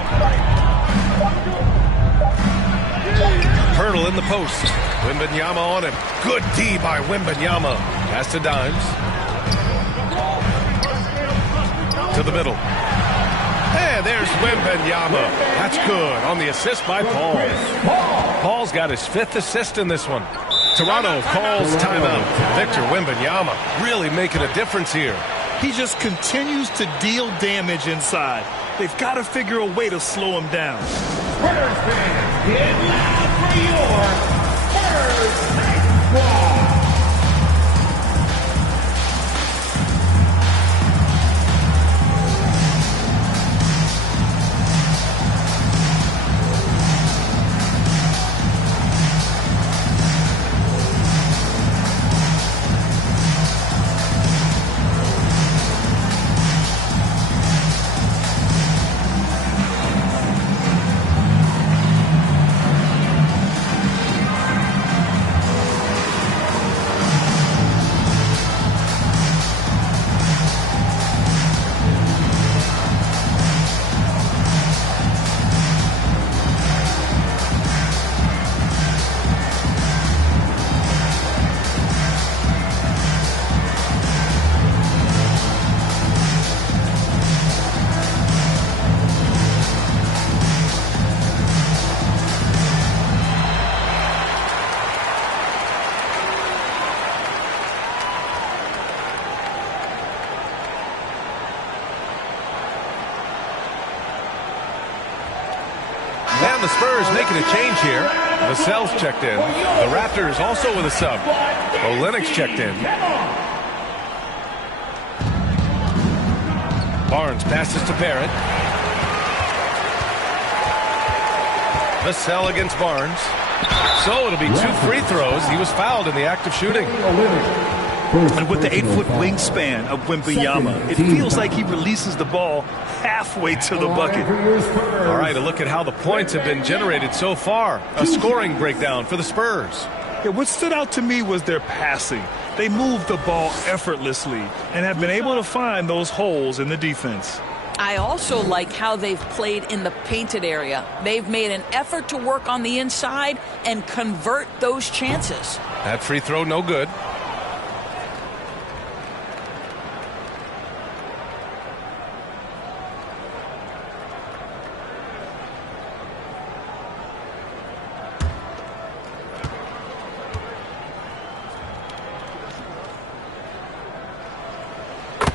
Pirtle in the post. Wembanyama on him. Good D by Wembanyama. Pass to Dimes. To the middle. And there's Wembanyama. That's good on the assist by Paul. Paul's got his 5th assist in this one. Toronto calls timeout. Victor Wembanyama really making a difference here. He just continues to deal damage inside. They've got to figure a way to slow him down. Spurs fans, get loud for your Spurs baseball. And the Spurs making a change here. Vassell's checked in. The Raptors also with a sub. Olenek's checked in. Barnes passes to Barrett. Vassell against Barnes. So it'll be 2 free throws. He was fouled in the act of shooting. And with the 8-foot wingspan of Wembanyama, it feels like he releases the ball halfway to the bucket. All right, a look at how the points have been generated so far. A scoring breakdown for the Spurs. Yeah, what stood out to me was their passing. They moved the ball effortlessly and have been able to find those holes in the defense. I also like how they've played in the painted area. They've made an effort to work on the inside and convert those chances. That free throw, no good.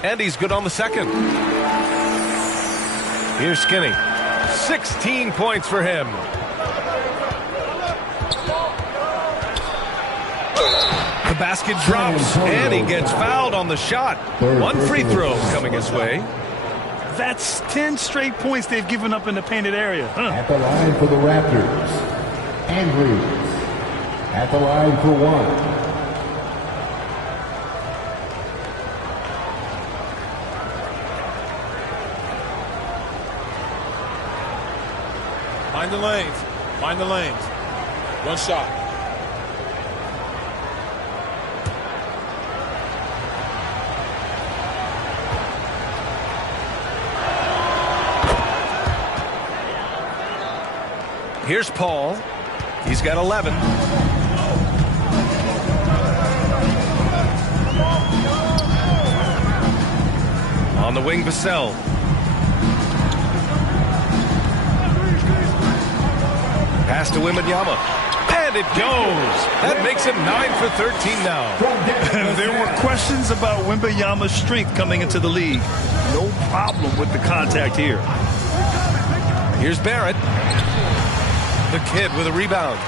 And he's good on the second. Here's Skinny. 16 points for him. The basket drops, and he gets fouled on the shot. One free throw coming his way. That's 10 straight points they've given up in the painted area. At the line for the Raptors, Andrews. At the line for one. Find the lanes. Find the lanes. One shot. Here's Paul. He's got 11. On the wing, Vassell. Pass to Wembanyama. And it goes. That makes him 9 for 13 now. There were questions about Wembanyama's strength coming into the league. No problem with the contact here. Here's Barrett. The kid with a rebound.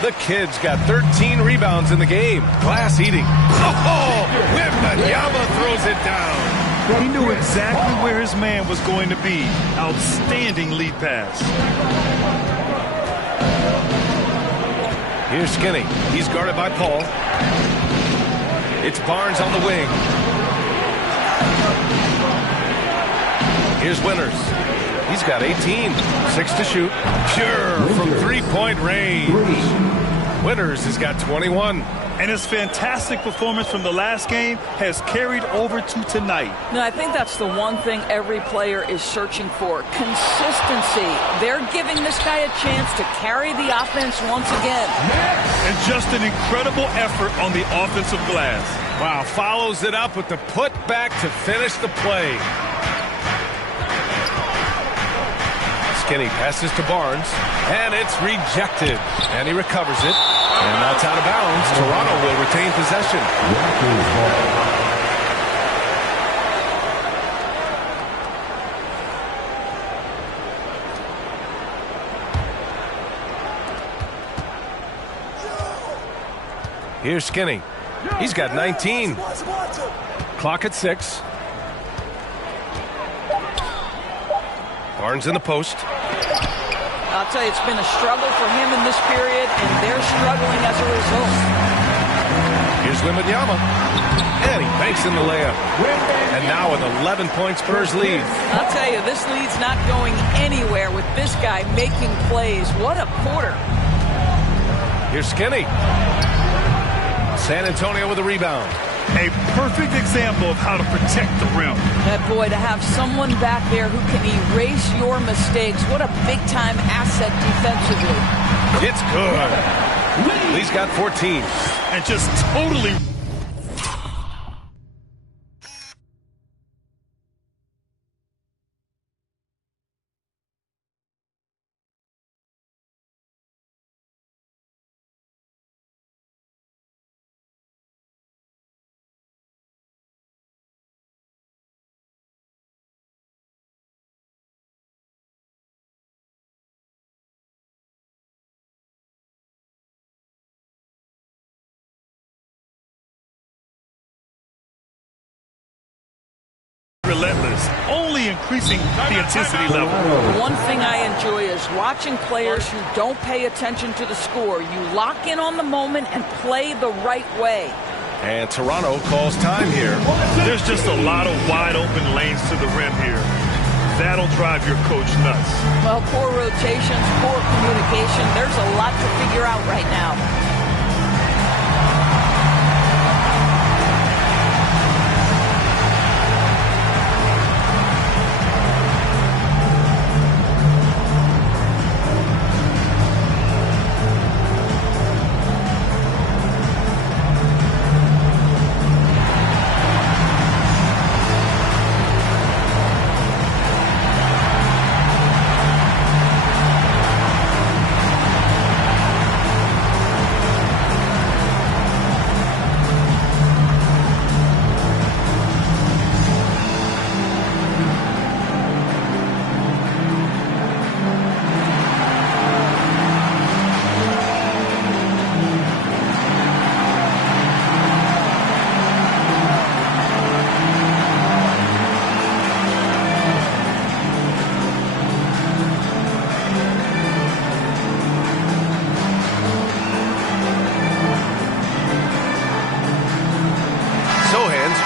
The kid's got 13 rebounds in the game. Glass eating. Oh, Wembanyama throws it down. He knew exactly where his man was going to be. Outstanding lead pass. Here's Skinny. He's guarded by Paul. It's Barnes on the wing. Here's Winters. He's got 18. 6 to shoot. Pure from three-point range. Winters has got 21. And his fantastic performance from the last game has carried over to tonight. No, I think that's the one thing every player is searching for. Consistency. They're giving this guy a chance to carry the offense once again. And just an incredible effort on the offensive glass. Wow, follows it up with the putback to finish the play. Skinny passes to Barnes, and it's rejected. And he recovers it. And that's out of bounds. Toronto will retain possession. Here's Skinny. He's got 19. Clock at 6. Barnes in the post. I'll tell you, it's been a struggle for him in this period, and they're struggling as a result. Here's Wembanyama. And he banks in the layup. And now an 11-point Spurs lead. I'll tell you, this lead's not going anywhere with this guy making plays. What a quarter. Here's Skinny. San Antonio with a rebound. A perfect example of how to protect the rim. That boy, to have someone back there who can erase your mistakes. What a big-time asset defensively. It's good. He's got 14. And just totally... relentless, only increasing the intensity level. One thing I enjoy is watching players who don't pay attention to the score. You lock in on the moment and play the right way. And Toronto calls time here. There's just a lot of wide open lanes to the rim here. That'll drive your coach nuts. Well, poor rotations, poor communication. There's a lot to figure out right now.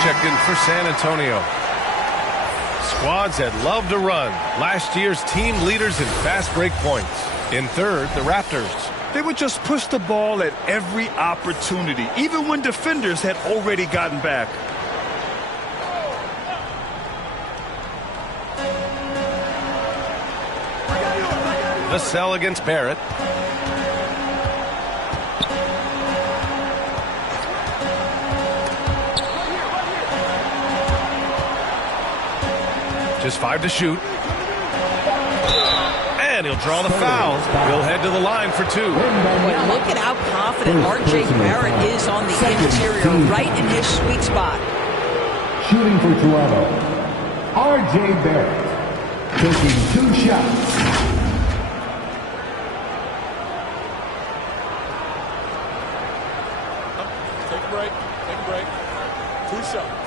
Checked in for San Antonio. Squads that love to run. Last year's team leaders in fast break points. In third, the Raptors. They would just push the ball at every opportunity, even when defenders had already gotten back. Vassell against Barrett. Just 5 to shoot. And he'll draw the foul. He'll head to the line for 2. Boy, look at how confident R.J. Barrett is on the interior, right in his sweet spot. Shooting for Toronto, R.J. Barrett, taking 2 shots. Take a break. Take a break. 2 shots.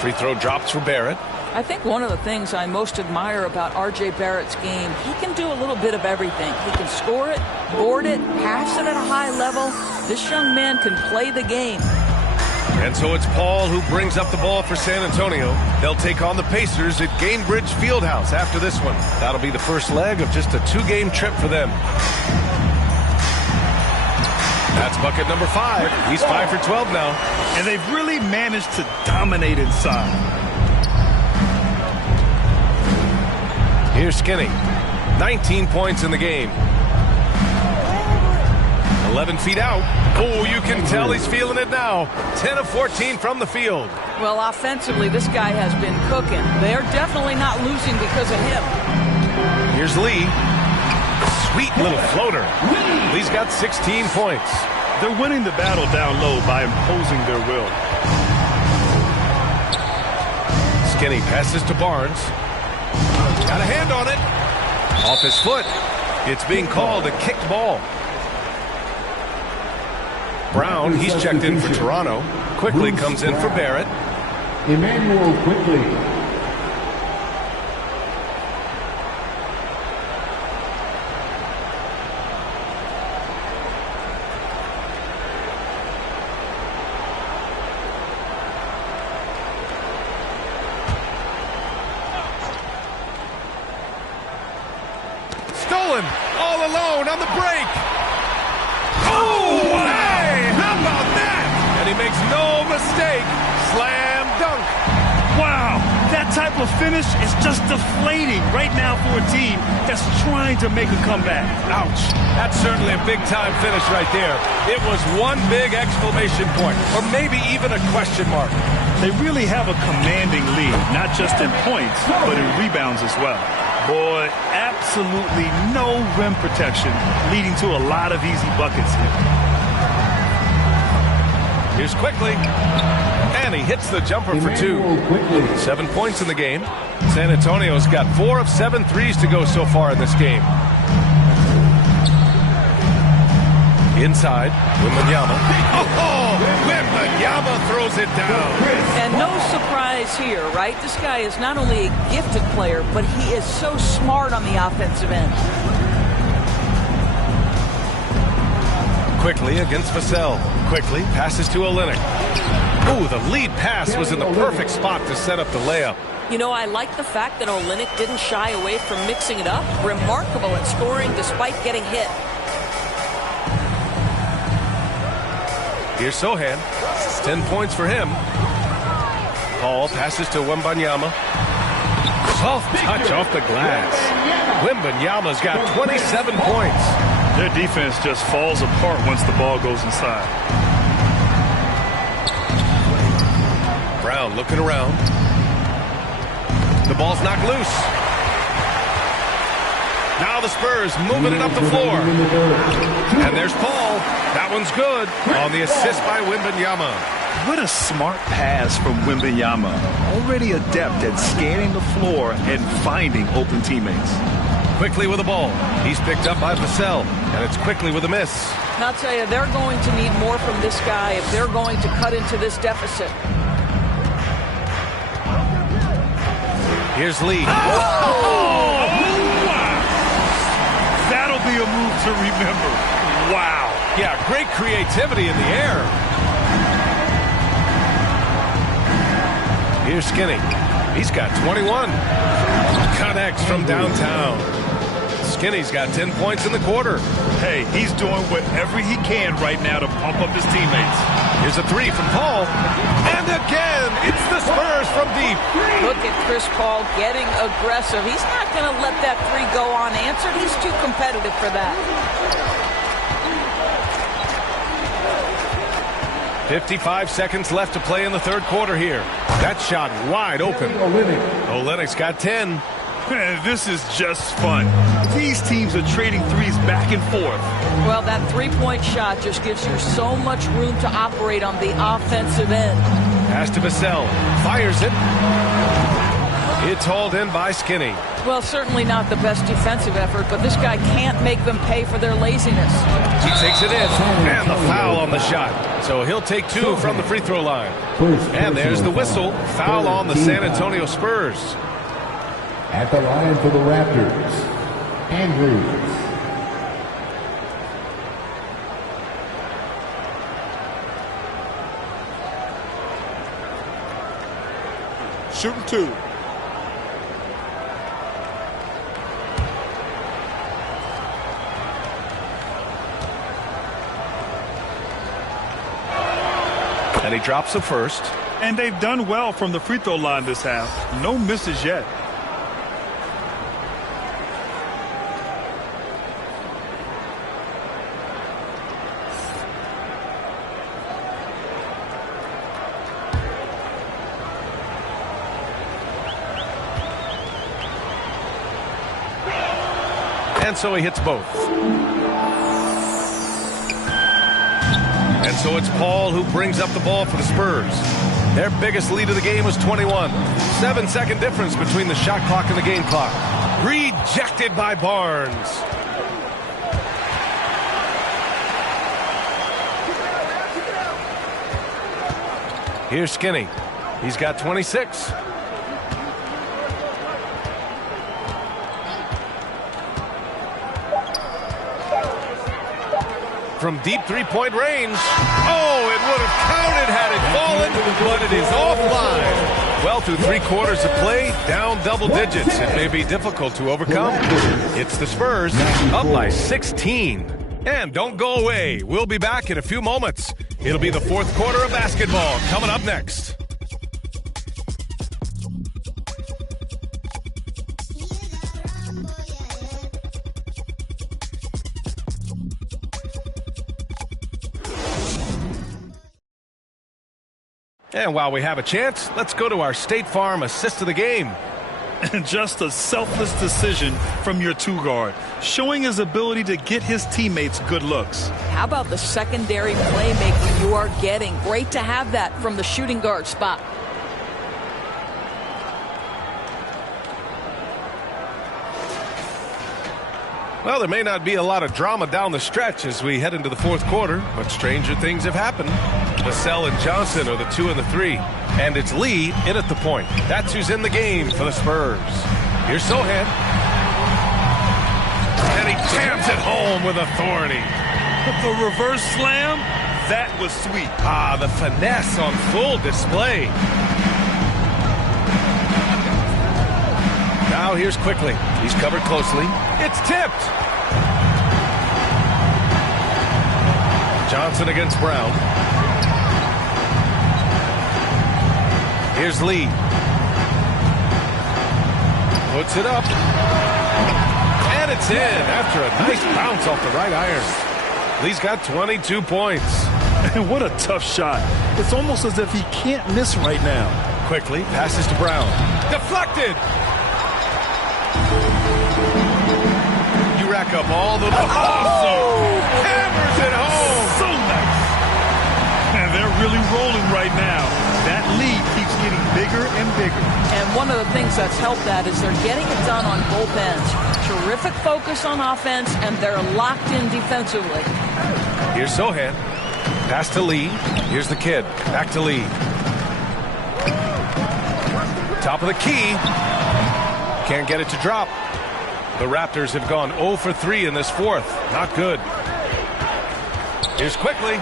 Free throw drops for Barrett. I think one of the things I most admire about R.J. Barrett's game, he can do a little bit of everything. He can score it, board it, pass it at a high level. This young man can play the game. And so it's Paul who brings up the ball for San Antonio. They'll take on the Pacers at Gainbridge Fieldhouse after this one. That'll be the first leg of just a 2-game trip for them. That's bucket number 5. He's 5 for 12 now. And they've really managed to dominate inside. Here's Skinny. 19 points in the game. 11 feet out. Oh, you can tell he's feeling it now. 10 of 14 from the field. Well, offensively, this guy has been cooking. They're definitely not losing because of him. Here's Lee. Sweet little floater. Lee's got 16 points. They're winning the battle down low by imposing their will. Skinny passes to Barnes. Got a hand on it. Off his foot. It's being called a kicked ball. Brown, he's checked in for Toronto. Quickly comes in for Barrett. Emmanuel Quickly. Stolen all alone on the break. Oh, hey, how about that? And he makes no mistake. Slam dunk. Wow, that type of finish is just deflating right now for a team that's trying to make a comeback. Ouch. That's certainly a big-time finish right there. It was one big exclamation point, or maybe even a question mark. They really have a commanding lead, not just in points, but in rebounds as well. Boy, absolutely no rim protection, leading to a lot of easy buckets here. Here's Quickly. And he hits the jumper for 2. 7 points in the game. San Antonio's got 4 of 7 threes to go so far in this game. Inside, Wembanyama. Oh, Wembanyama! Wembanyama throws it down. And no surprise here, right? This guy is not only a gifted player, but he is so smart on the offensive end. Quickly against Vassell. Quickly passes to Olynyk. Ooh, the lead pass was in the perfect spot to set up the layup. You know, I like the fact that Olynyk didn't shy away from mixing it up. Remarkable at scoring despite getting hit. Here's Sohan. 10 points for him. Paul passes to Wembanyama. Soft touch off the glass. Wembanyama's got 27 points. Their defense just falls apart once the ball goes inside. Brown looking around. The ball's knocked loose. Now the Spurs moving it up the floor. And there's Paul. That one's good on the assist by Wembanyama. What a smart pass from Wembanyama. Already adept at scanning the floor and finding open teammates. Quickly with the ball. He's picked up by Vassell, and it's quickly with a miss. And I'll tell you, they're going to need more from this guy if they're going to cut into this deficit. Here's Lee. Oh! That'll be a move to remember. Wow. Yeah, great creativity in the air. Here's Skinny. He's got 21. Connects from downtown. Skinny's got 10 points in the quarter. Hey, he's doing whatever he can right now to pump up his teammates. Here's a three from Paul. And again, it's the Spurs from deep. Look at Chris Paul getting aggressive. He's not going to let that three go unanswered. He's too competitive for that. 55 seconds left to play in the third quarter here. That shot wide open. Olynyk's got 10. Man, this is just fun. These teams are trading threes back and forth. Well, that three-point shot just gives you so much room to operate on the offensive end. Pass to Vassell. Fires it. It's hauled in by Skinny. Well, certainly not the best defensive effort, but this guy can't make them pay for their laziness. He takes it in, and the foul on the shot. So he'll take two from the free throw line. And there's the whistle. Foul on the San Antonio Spurs. At the line for the Raptors, Andrews. Shooting two. And he drops the first. And they've done well from the free throw line this half. No misses yet. And so he hits both. And so it's Paul who brings up the ball for the Spurs. Their biggest lead of the game was 21. 7-second difference between the shot clock and the game clock. Rejected by Barnes. Here's Skinny. He's got 26. From deep three-point range. Oh, it would have counted had it fallen, but it is offline. Well, through 3 quarters of play, down double digits. It may be difficult to overcome. It's the Spurs up by 16. And don't go away. We'll be back in a few moments. It'll be the fourth quarter of basketball coming up next. And while we have a chance, let's go to our State Farm assist of the game. And just a selfless decision from your two-guard, showing his ability to get his teammates good looks. How about the secondary playmaking you are getting? Great to have that from the shooting guard spot. Well, there may not be a lot of drama down the stretch as we head into the fourth quarter, but stranger things have happened. Vassell and Johnson are the 2 and the 3. And it's Lee in at the point. That's who's in the game for the Spurs. Here's Sohan. And he jams it home with authority. The reverse slam, that was sweet. Ah, the finesse on full display. Now here's Quickly. He's covered closely. It's tipped. Johnson against Brown. Here's Lee. Puts it up. And it's in after a nice bounce off the right iron. Lee's got 22 points. And what a tough shot. It's almost as if he can't miss right now. Quickly passes to Brown. Deflected. You rack up all the... Awesome! Hammers it home! So nice. And they're really rolling right now. That lead keeps getting bigger and bigger. And one of the things that's helped that is they're getting it done on both ends. Terrific focus on offense, and they're locked in defensively. Here's Sohan. Pass to Lee. Here's the kid. Back to Lee. Top of the key. Can't get it to drop. The Raptors have gone 0 for 3 in this fourth. Not good. Here's Quickly.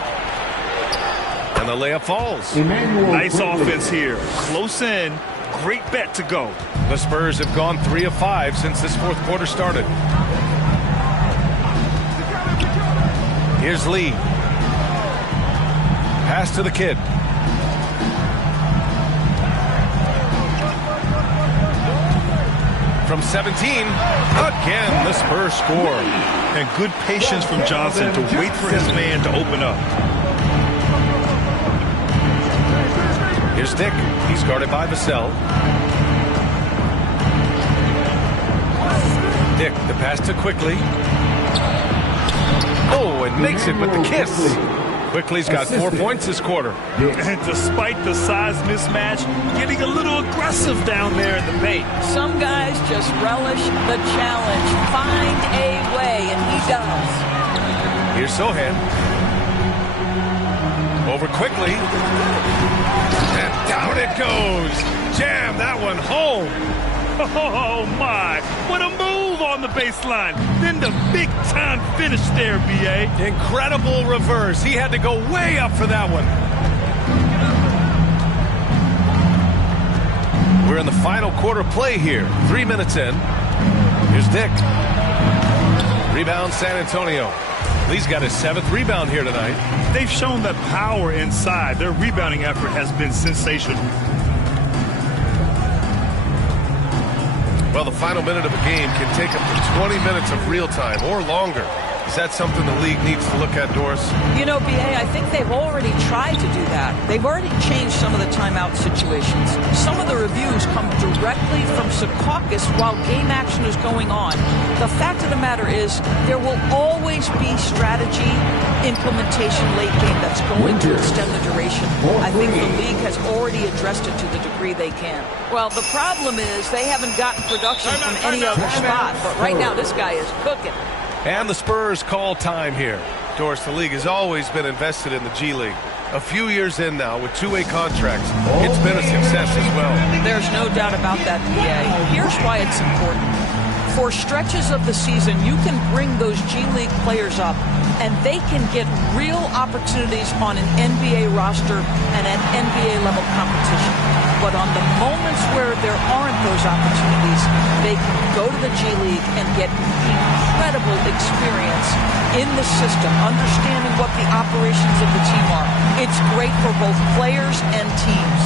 And the layup falls. Nice offense here. Close in. Great bet to go. The Spurs have gone 3 of 5 since this fourth quarter started. Here's Lee. Pass to the kid. From 17, again the Spurs score. And good patience from Johnson to wait for his man to open up. Here's Dick. He's guarded by Vassell. Dick, the pass to Quickly. Oh, and makes it with the kiss. Quickly's got 4 points this quarter. And despite the size mismatch, getting a little aggressive down there in the paint. Some guys just relish the challenge. Find a way, and he does. Here's Sohan. Over Quickly. And down it goes. Jam that one home. Oh, my. What a move on the baseline. Then the big-time finish there, B.A. Incredible reverse. He had to go way up for that one. We're in the final quarter play here. 3 minutes in. Here's Dick. Rebound San Antonio. Lee's got his 7th rebound here tonight. They've shown that power inside. Their rebounding effort has been sensational. Well, the final minute of a game can take up to 20 minutes of real time or longer. Is that something the league needs to look at, Doris? You know, B.A., I think they've already tried to do that. They've already changed some of the timeout situations. Some of the reviews come directly from Secaucus while game action is going on. The fact of the matter is there will always be strategy implementation late game that's going to extend the duration. I think the league has already addressed it to the degree they can. Well, the problem is they haven't gotten production from any other spot, but right now this guy is cooking. And the Spurs call time here. Doris, the league has always been invested in the G League. A few years in now with two-way contracts, it's been a success as well. There's no doubt about that, PA. Here's why it's important. For stretches of the season, you can bring those G League players up, and they can get real opportunities on an NBA roster and an NBA-level competition. But on the moments where there aren't those opportunities, they can go to the G League and get incredible experience in the system, understanding what the operations of the team are. It's great for both players and teams.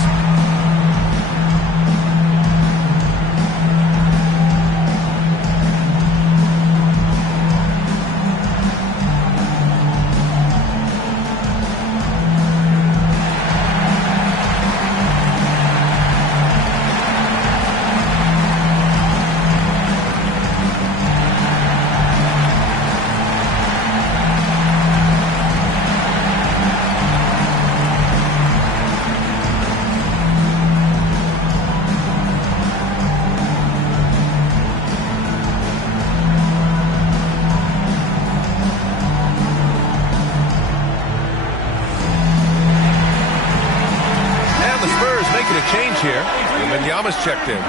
making a change here. Wembanyama's checked in.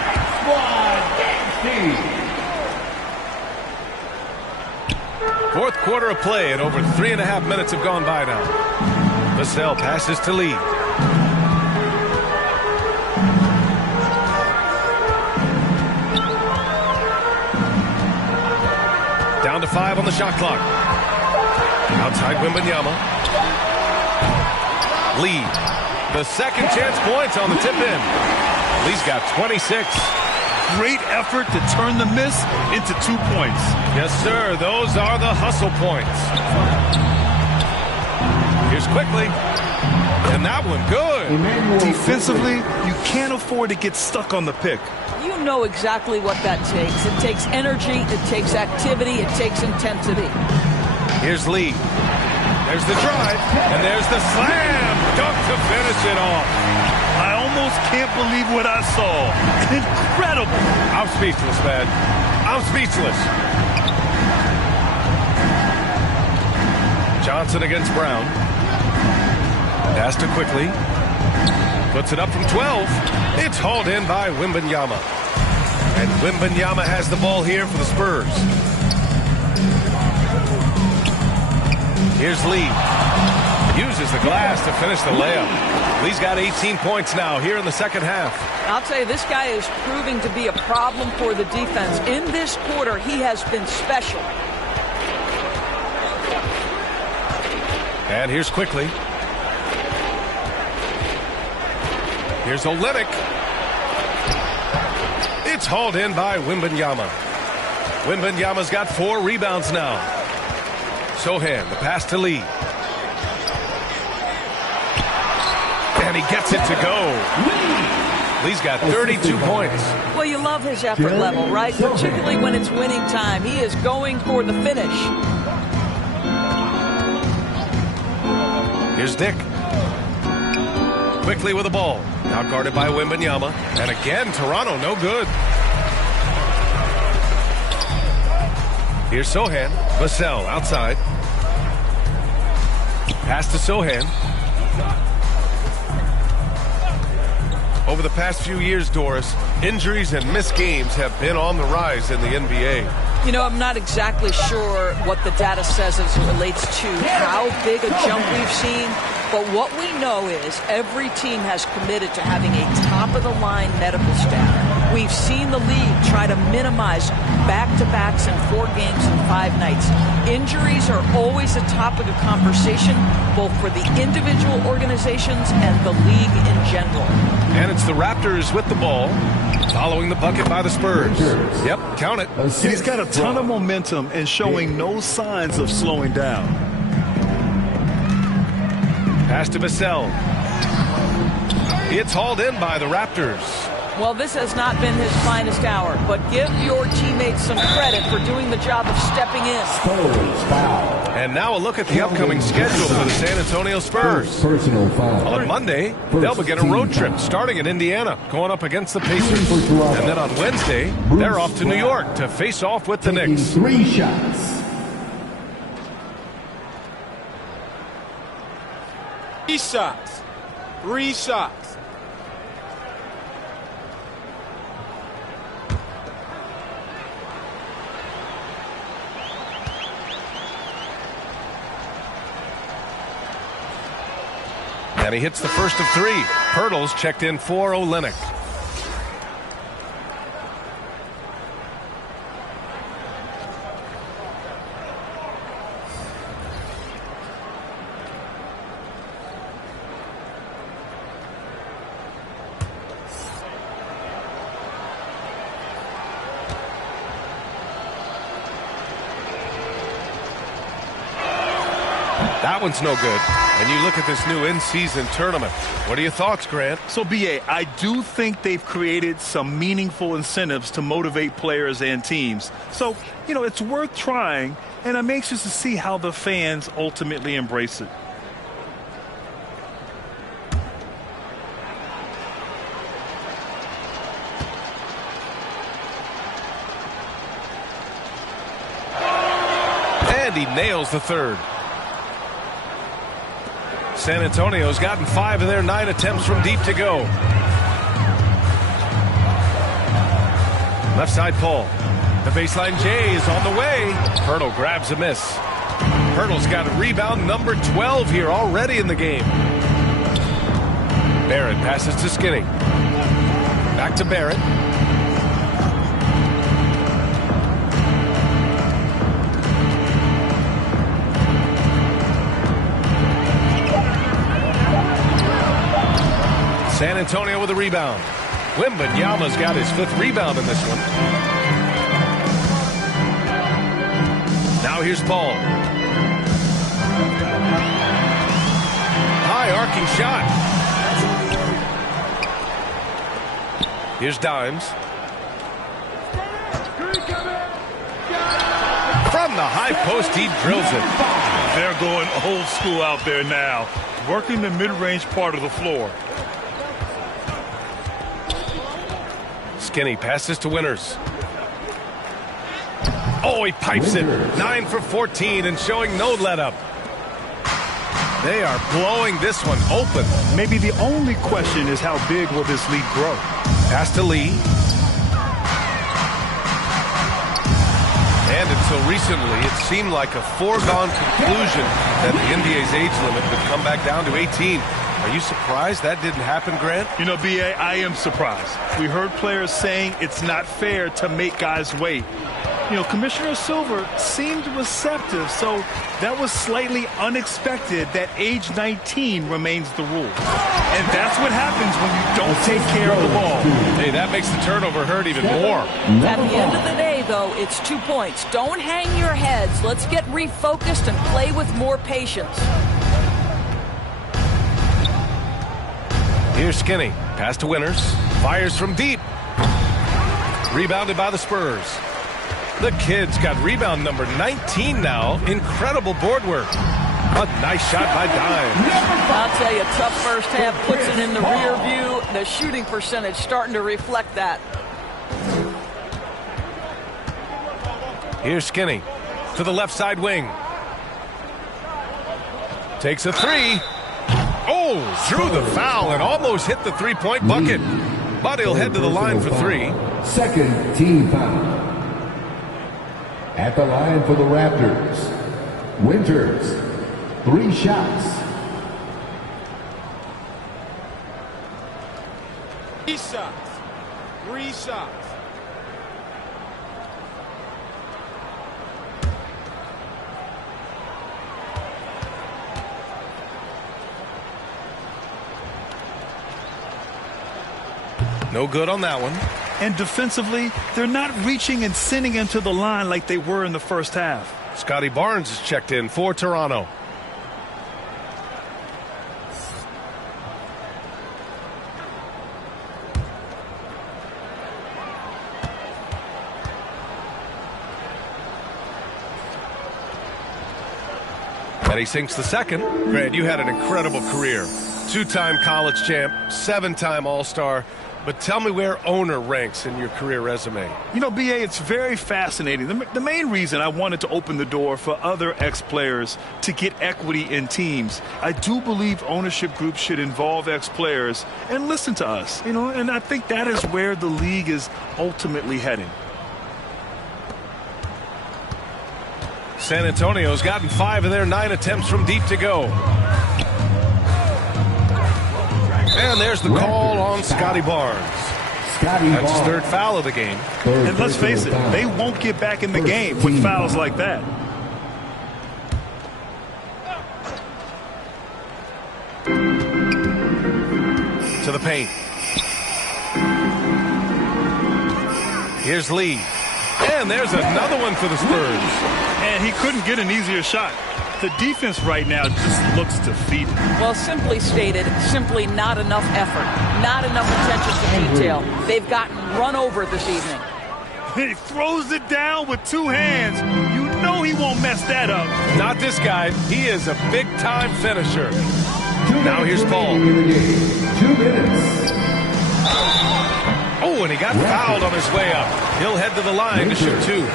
Fourth quarter of play, and over 3.5 minutes have gone by now. Vassell passes to Lee. Down to 5 on the shot clock. Outside Wembanyama. Lee. The second chance points on the tip in. Lee's got 26. Great effort to turn the miss into 2 points. Yes, sir. Those are the hustle points. Here's quickly. And that one good. Defensively, you can't afford to get stuck on the pick. You know exactly what that takes. It takes energy, it takes activity, it takes intensity. Here's Lee. There's the drive, and there's the slam dunk to finish it off. I almost can't believe what I saw. Incredible. I'm speechless, man. I'm speechless. Johnson against Brown. Pass to quickly. Puts it up from 12. It's hauled in by Wembanyama. And Wembanyama has the ball here for the Spurs. Here's Lee. Uses the glass to finish the layup. Lee's got 18 points now here in the second half. I'll tell you, this guy is proving to be a problem for the defense. In this quarter, he has been special. And here's quickly. Here's Olynyk. It's hauled in by Wembanyama. Wembanyama's got 4 rebounds now. Sohan, the pass to Lee. And he gets it to go. Lee's got 32 points. Well, you love his effort level, right? Particularly when it's winning time. He is going for the finish. Here's Dick. Quickly with the ball. Now guarded by Wembanyama. And again, Toronto no good. Here's Sohan. Vassell outside. Pass to Sohan. Over the past few years, Doris, injuries and missed games have been on the rise in the NBA. You know, I'm not exactly sure what the data says as it relates to how big a jump we've seen, but what we know is every team has committed to having a top-of-the-line medical staff. We've seen the league try to minimize back-to-backs in 4 games and 5 nights. Injuries are always a topic of conversation, both for the individual organizations and the league in general. And it's the Raptors with the ball, following the bucket by the Spurs. Yep, count it. And he's got a ton of momentum and showing no signs of slowing down. Pass to Vassell. It's hauled in by the Raptors. Well, this has not been his finest hour, but give your teammates some credit for doing the job of stepping in. And now a look at the upcoming schedule for the San Antonio Spurs. On Monday, they'll begin a road trip starting in Indiana, going up against the Pacers. And then on Wednesday, they're off to New York to face off with the Knicks. 3 shots. 3 shots. 3 shots. And he hits the first of 3. Pirtle's checked in for Olynyk. That one's no good. And you look at this new in-season tournament. What are your thoughts, Grant? So, B.A., I do think they've created some meaningful incentives to motivate players and teams. So, you know, it's worth trying, and I'm anxious to see how the fans ultimately embrace it. And he nails the third. San Antonio's gotten 5 of their 9 attempts from deep to go. Left side pull. The baseline J is on the way. Hurdle grabs a miss. Hurdle's got a rebound number 12 here already in the game. Barrett passes to Skinny. Back to Barrett. San Antonio with a rebound. Wembanyama's got his 5th rebound in this one. Now here's Paul. High arcing shot. Here's Dimes. From the high post, he drills it. They're going old school out there now, working the mid-range part of the floor. Skinny passes to Winters. Oh, he pipes it. 9 for 14 and showing no let-up. They are blowing this one open. Maybe the only question is how big will this lead grow? Pass to Lee. And until recently, it seemed like a foregone conclusion that the NBA's age limit would come back down to 18. Are you surprised that didn't happen, Grant? You know, B.A., I am surprised. We heard players saying it's not fair to make guys wait. You know, Commissioner Silver seemed receptive, so that was slightly unexpected that age 19 remains the rule. And that's what happens when you don't take care of the ball. Hey, that makes the turnover hurt even more. At the end of the day, though, it's 2 points. Don't hang your heads. Let's get refocused and play with more patience. Here's Skinny. Pass to Winters. Fires from deep. Rebounded by the Spurs. The kid's got rebound number 19 now. Incredible board work. A nice shot by Dimes. I'll tell you, tough first half puts it in the rear view. The shooting percentage starting to reflect that. Here's Skinny to the left side wing. Takes a 3. Oh, drew the foul and almost hit the three-point bucket. But he'll head to the line for 3. Second team foul. At the line for the Raptors, Winters, 3 shots. 3 shots. 3 shots. No good on that one. And defensively, they're not reaching and sending him to the line like they were in the first half. Scotty Barnes is checked in for Toronto. And he sinks the second. Grant, you had an incredible career. 2-time college champ, 7-time All-Star. But tell me where owner ranks in your career resume. You know, B.A., it's very fascinating. The main reason I wanted to open the door for other ex-players to get equity in teams, I do believe ownership groups should involve ex-players and listen to us. You know, and I think that is where the league is ultimately heading. San Antonio's gotten 5 of their 9 attempts from deep to go. And there's the call on Scotty Barnes. That's his 3rd foul of the game. And let's face it, they won't get back in the game with fouls like that. To the paint. Here's Lee. And there's another one for the Spurs. And he couldn't get an easier shot. The defense right now just looks defeated. Well, simply stated, simply not enough effort, not enough attention to detail. They've gotten run over this evening. He throws it down with 2 hands. You know he won't mess that up. Not this guy. He is a big-time finisher. Now here's Paul. 2 minutes. Oh, and he got fouled on his way up. He'll head to the line to shoot 2.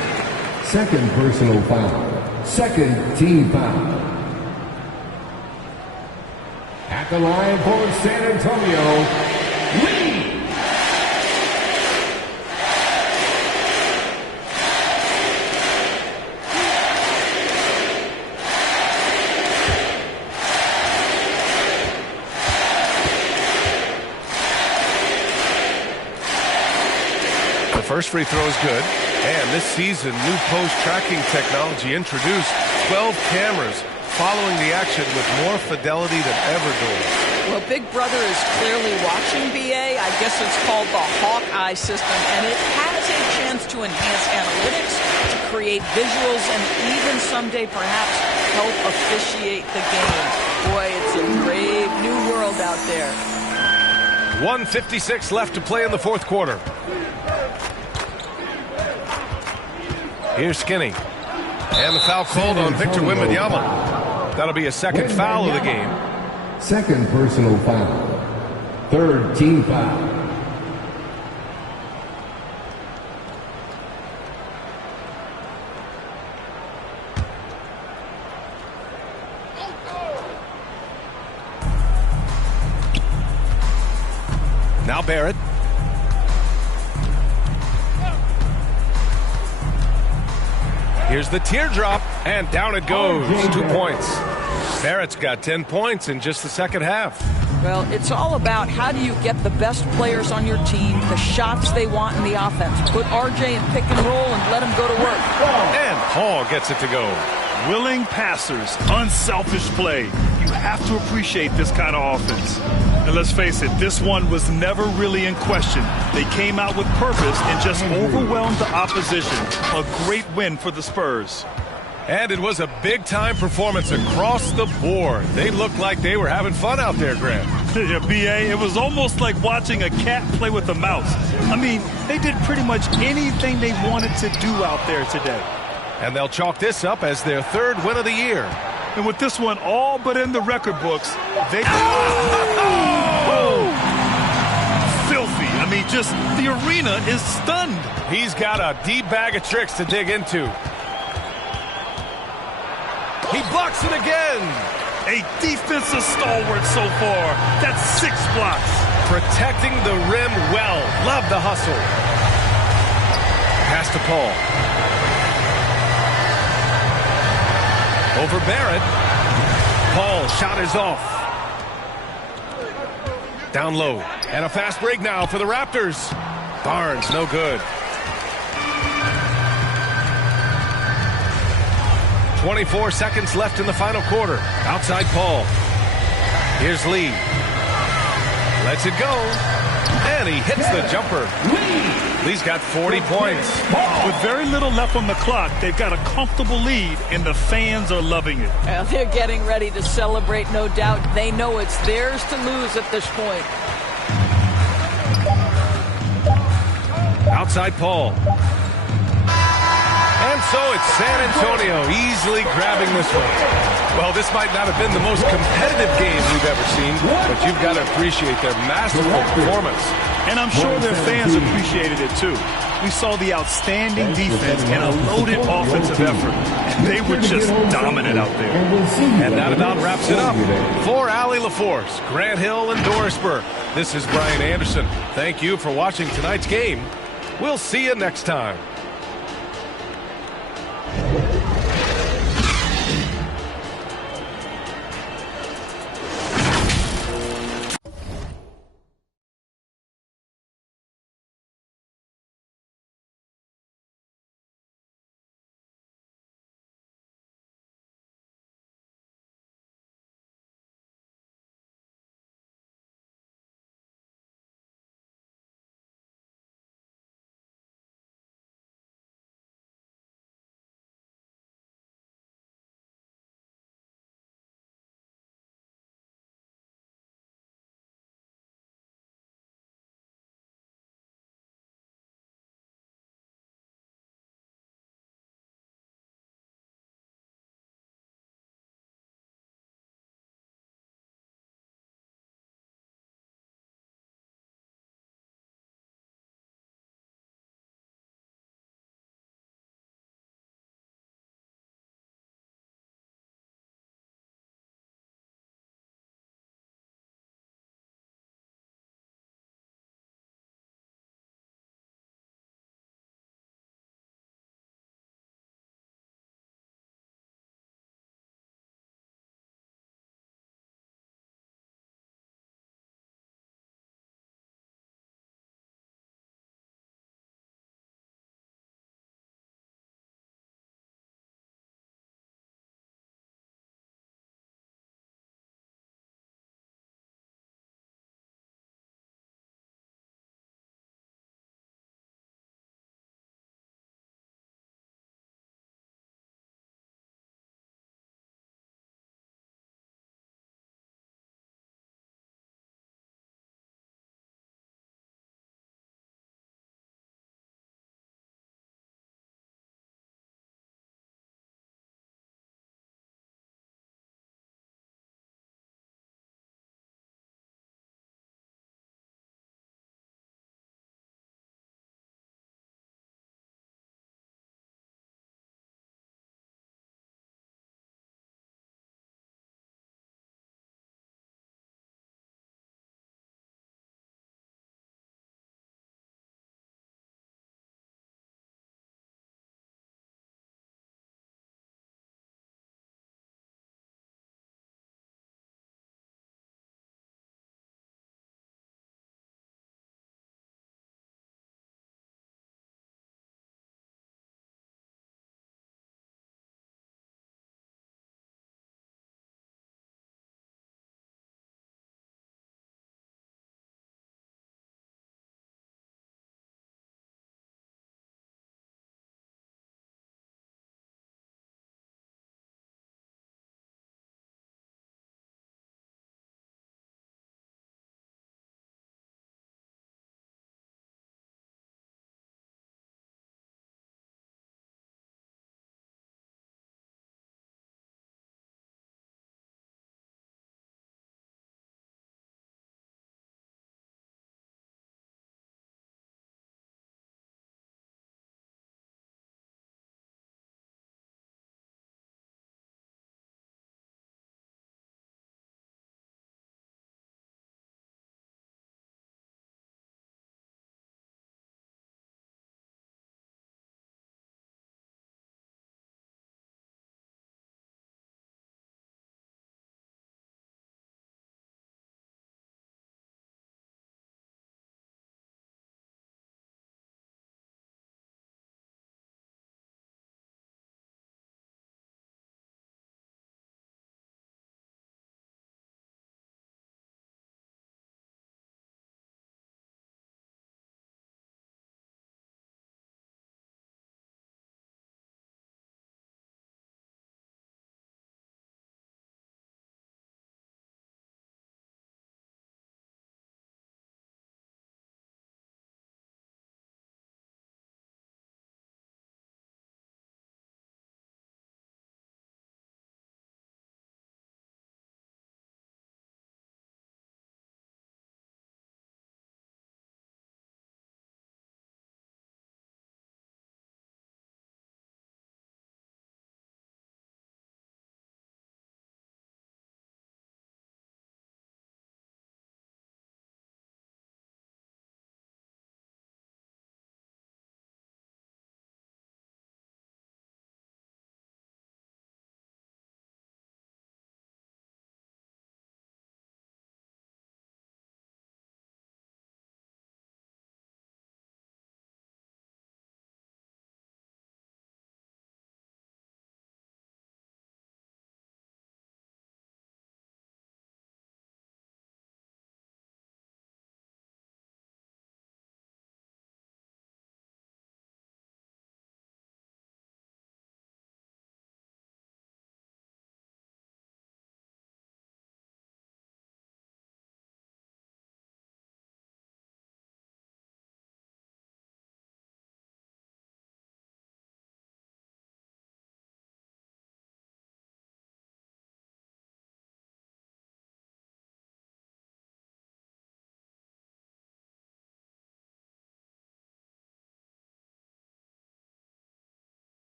Second personal foul. Second team foul. At the line for San Antonio, Lee. First free throw is good. And this season, new post tracking technology introduced 12 cameras following the action with more fidelity than ever doing. Well, Big Brother is clearly watching BA. I guess it's called the Hawkeye system, and it has a chance to enhance analytics, to create visuals, and even someday perhaps help officiate the game. Boy, it's a brave new world out there. 1:56 left to play in the fourth quarter. Here's Skinny. And the foul called on Victor Wembanyama. That'll be a second foul of the game. Second personal foul. Third team foul. Now Barrett. Here's the teardrop, and down it goes. 2 points. Barrett's got 10 points in just the second half. Well, it's all about how do you get the best players on your team, the shots they want in the offense. Put RJ in pick and roll and let him go to work. And Paul gets it to go. Willing passers, unselfish play. You have to appreciate this kind of offense. And let's face it, this one was never really in question. They came out with purpose and just overwhelmed the opposition. A great win for the Spurs. And it was a big-time performance across the board. They looked like they were having fun out there, Grant. Yeah, B.A., it was almost like watching a cat play with a mouse. I mean, they did pretty much anything they wanted to do out there today. And they'll chalk this up as their third win of the year. And with this one all but in the record books, they... Filthy. I mean, just the arena is stunned. He's got a deep bag of tricks to dig into. He blocks it again. A defensive stalwart so far. That's 6 blocks. Protecting the rim well. Love the hustle. Pass to Paul. Over Barrett. Paul, shot is off. Down low. And a fast break now for the Raptors. Barnes, no good. 24 seconds left in the final quarter. Outside Paul. Here's Lee. Lets it go. And he hits the jumper. Lee's got 40 points. With very little left on the clock, they've got a comfortable lead, and the fans are loving it. Well, they're getting ready to celebrate, no doubt. They know it's theirs to lose at this point. Outside Paul. And so it's San Antonio easily grabbing this one. Well, this might not have been the most competitive game we've ever seen, but you've got to appreciate their masterful performance. And I'm sure their fans appreciated it too. We saw the outstanding defense and a loaded offensive effort. They were just dominant out there. And that about wraps it up. For Allie LaForce, Grant Hill, and Doris Burke, this is Brian Anderson. Thank you for watching tonight's game. We'll see you next time.